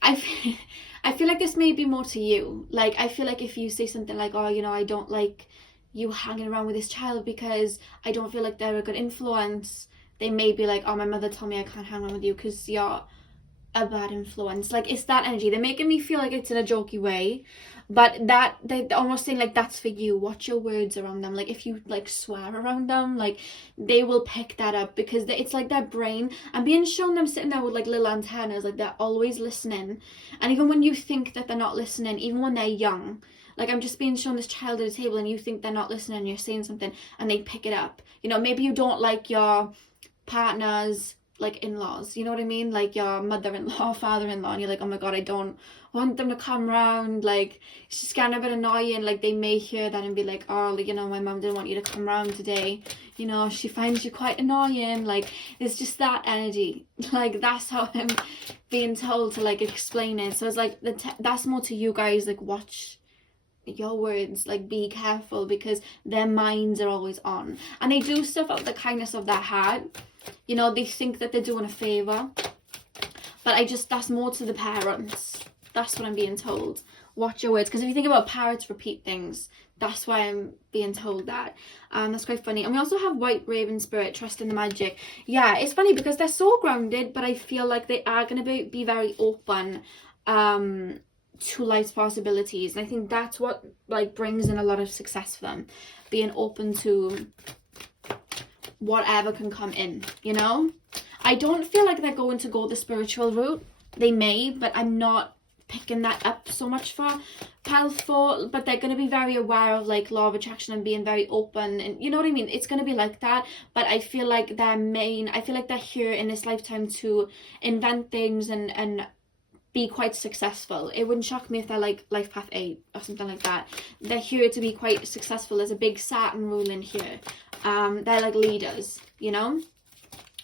I feel like this may be more to you. Like, I feel like if you say something like, oh, you know, I don't like you hanging around with this child because I don't feel like they're a good influence, they may be like, oh, my mother told me I can't hang around with you because you're a bad influence. Like, it's that energy. They're making me feel like it's in a jokey way, but that they're almost saying, like, that's for you. Watch your words around them. Like, if you, like, swear around them, like, they will pick that up, because it's like their brain. I'm being shown them sitting there with, like, little antennas, like, they're always listening. And even when you think that they're not listening, even when they're young, like, I'm just being shown this child at a table and you think they're not listening, you're saying something and they pick it up. You know, maybe you don't like your partner's, like, in-laws, you know what I mean, like your mother-in-law, father-in-law, and you're like, oh my god, I don't want them to come round, like, it's just kind of a bit annoying. Like, they may hear that and be like, oh, you know, my mum didn't want you to come round today, you know, she finds you quite annoying. Like, it's just that energy. Like, that's how I'm being told to, like, explain it. So it's like, that's more to you guys, like, watch your words, like, be careful, because their minds are always on, and they do stuff out of the kindness of their heart. You know, they think that they're doing a favour, but that's more to the parents. That's what I'm being told. Watch your words, because if you think about parrots repeat things, that's why I'm being told that. That's quite funny. And we also have White Raven Spirit, Trust in the Magic. Yeah, it's funny because they're so grounded, but I feel like they are going to be very open to life's possibilities. And I think that's what, like, brings in a lot of success for them, being open to whatever can come in, you know? I don't feel like they're going to go the spiritual route. They may, but I'm not picking that up so much for pile 4, but they're going to be very aware of like law of attraction and being very open, and you know what I mean, it's going to be like that. But I feel like I feel like they're here in this lifetime to invent things and be quite successful. It wouldn't shock me if they're like life path 8 or something like that. They're here to be quite successful. There's a big Saturn ruling here. They're like leaders, you know.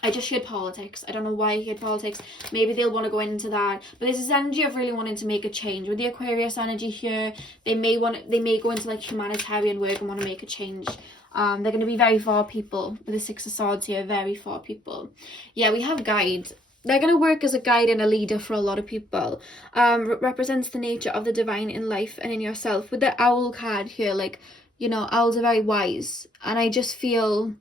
I just heard politics. I don't know why I heard politics. Maybe they'll want to go into that. But there's this energy of really wanting to make a change. With the Aquarius energy here, they may go into like humanitarian work and want to make a change. They're going to be very for people. With the 6 of Swords here, very for people. Yeah, we have guide. They're going to work as a guide and a leader for a lot of people. Represents the nature of the divine in life and in yourself. With the owl card here, like, you know, owls are very wise. And I just feel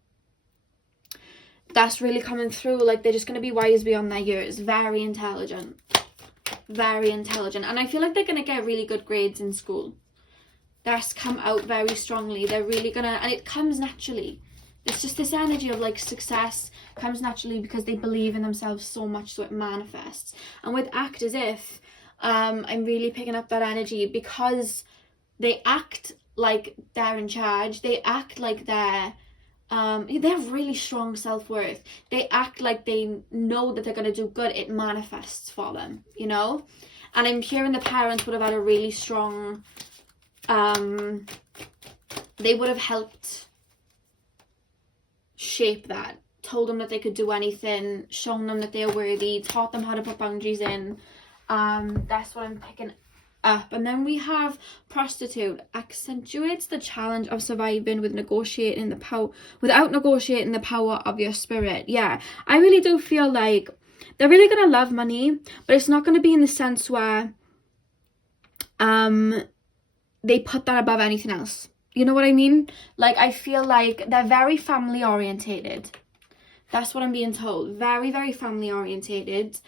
that's really coming through. Like, they're just going to be wise beyond their years. Very intelligent. Very intelligent. And I feel like they're going to get really good grades in school. That's come out very strongly. They're really going to... And it comes naturally. It's just this energy of like success comes naturally because they believe in themselves so much, so it manifests. And with act as if, I'm really picking up that energy because they act like they're in charge. They act like they have really strong self-worth. They act like they know that they're going to do good. It manifests for them, you know. And I'm hearing the parents would have had a really strong, they would have helped shape that, told them that they could do anything, shown them that they are worthy, taught them how to put boundaries in. That's what I'm picking up. And then we have prostitute. Accentuates the challenge of surviving without negotiating the power of your spirit. Yeah, I really do feel like they're really gonna love money, but it's not gonna be in the sense where they put that above anything else. You know what I mean? Like, I feel like they're very family orientated. That's what I'm being told. Very, very family orientated.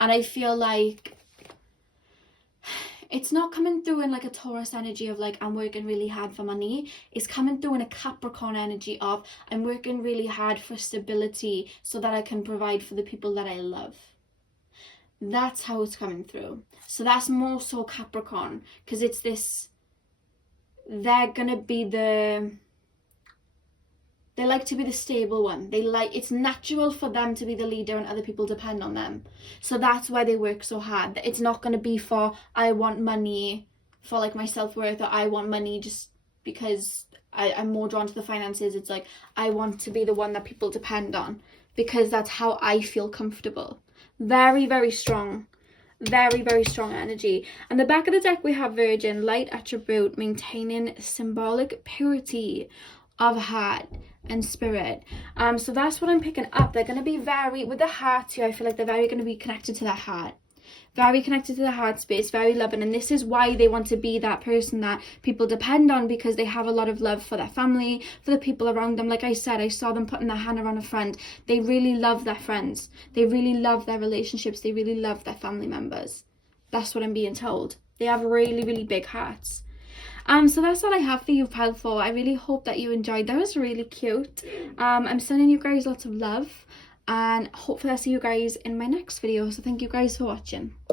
And I feel like it's not coming through in like a Taurus energy of like, I'm working really hard for money. It's coming through in a Capricorn energy of, I'm working really hard for stability so that I can provide for the people that I love. That's how it's coming through. So that's more so Capricorn, because it's this... They're gonna be they like to be the stable one. It's natural for them to be the leader and other people depend on them. So that's why they work so hard. It's not gonna be for, I want money for like my self-worth, or I want money just because I'm more drawn to the finances. It's like, I want to be the one that people depend on because that's how I feel comfortable. Very, very strong. Very, very strong energy. And the back of the deck we have Virgin, light attribute, maintaining symbolic purity of heart and spirit. So that's what I'm picking up. They're going to be very, with the heart here, I feel like they're very going to be connected to their heart. Very connected to the heart space, very loving. And this is why they want to be that person that people depend on, because they have a lot of love for their family, for the people around them. Like I said, I saw them putting their hand around a friend. They really love their friends. They really love their relationships. They really love their family members. That's what I'm being told. They have really, really big hearts. So that's all I have for you, pile 4. I really hope that you enjoyed. That was really cute. I'm sending you guys lots of love. And hopefully I'll see you guys in my next video. So thank you guys for watching.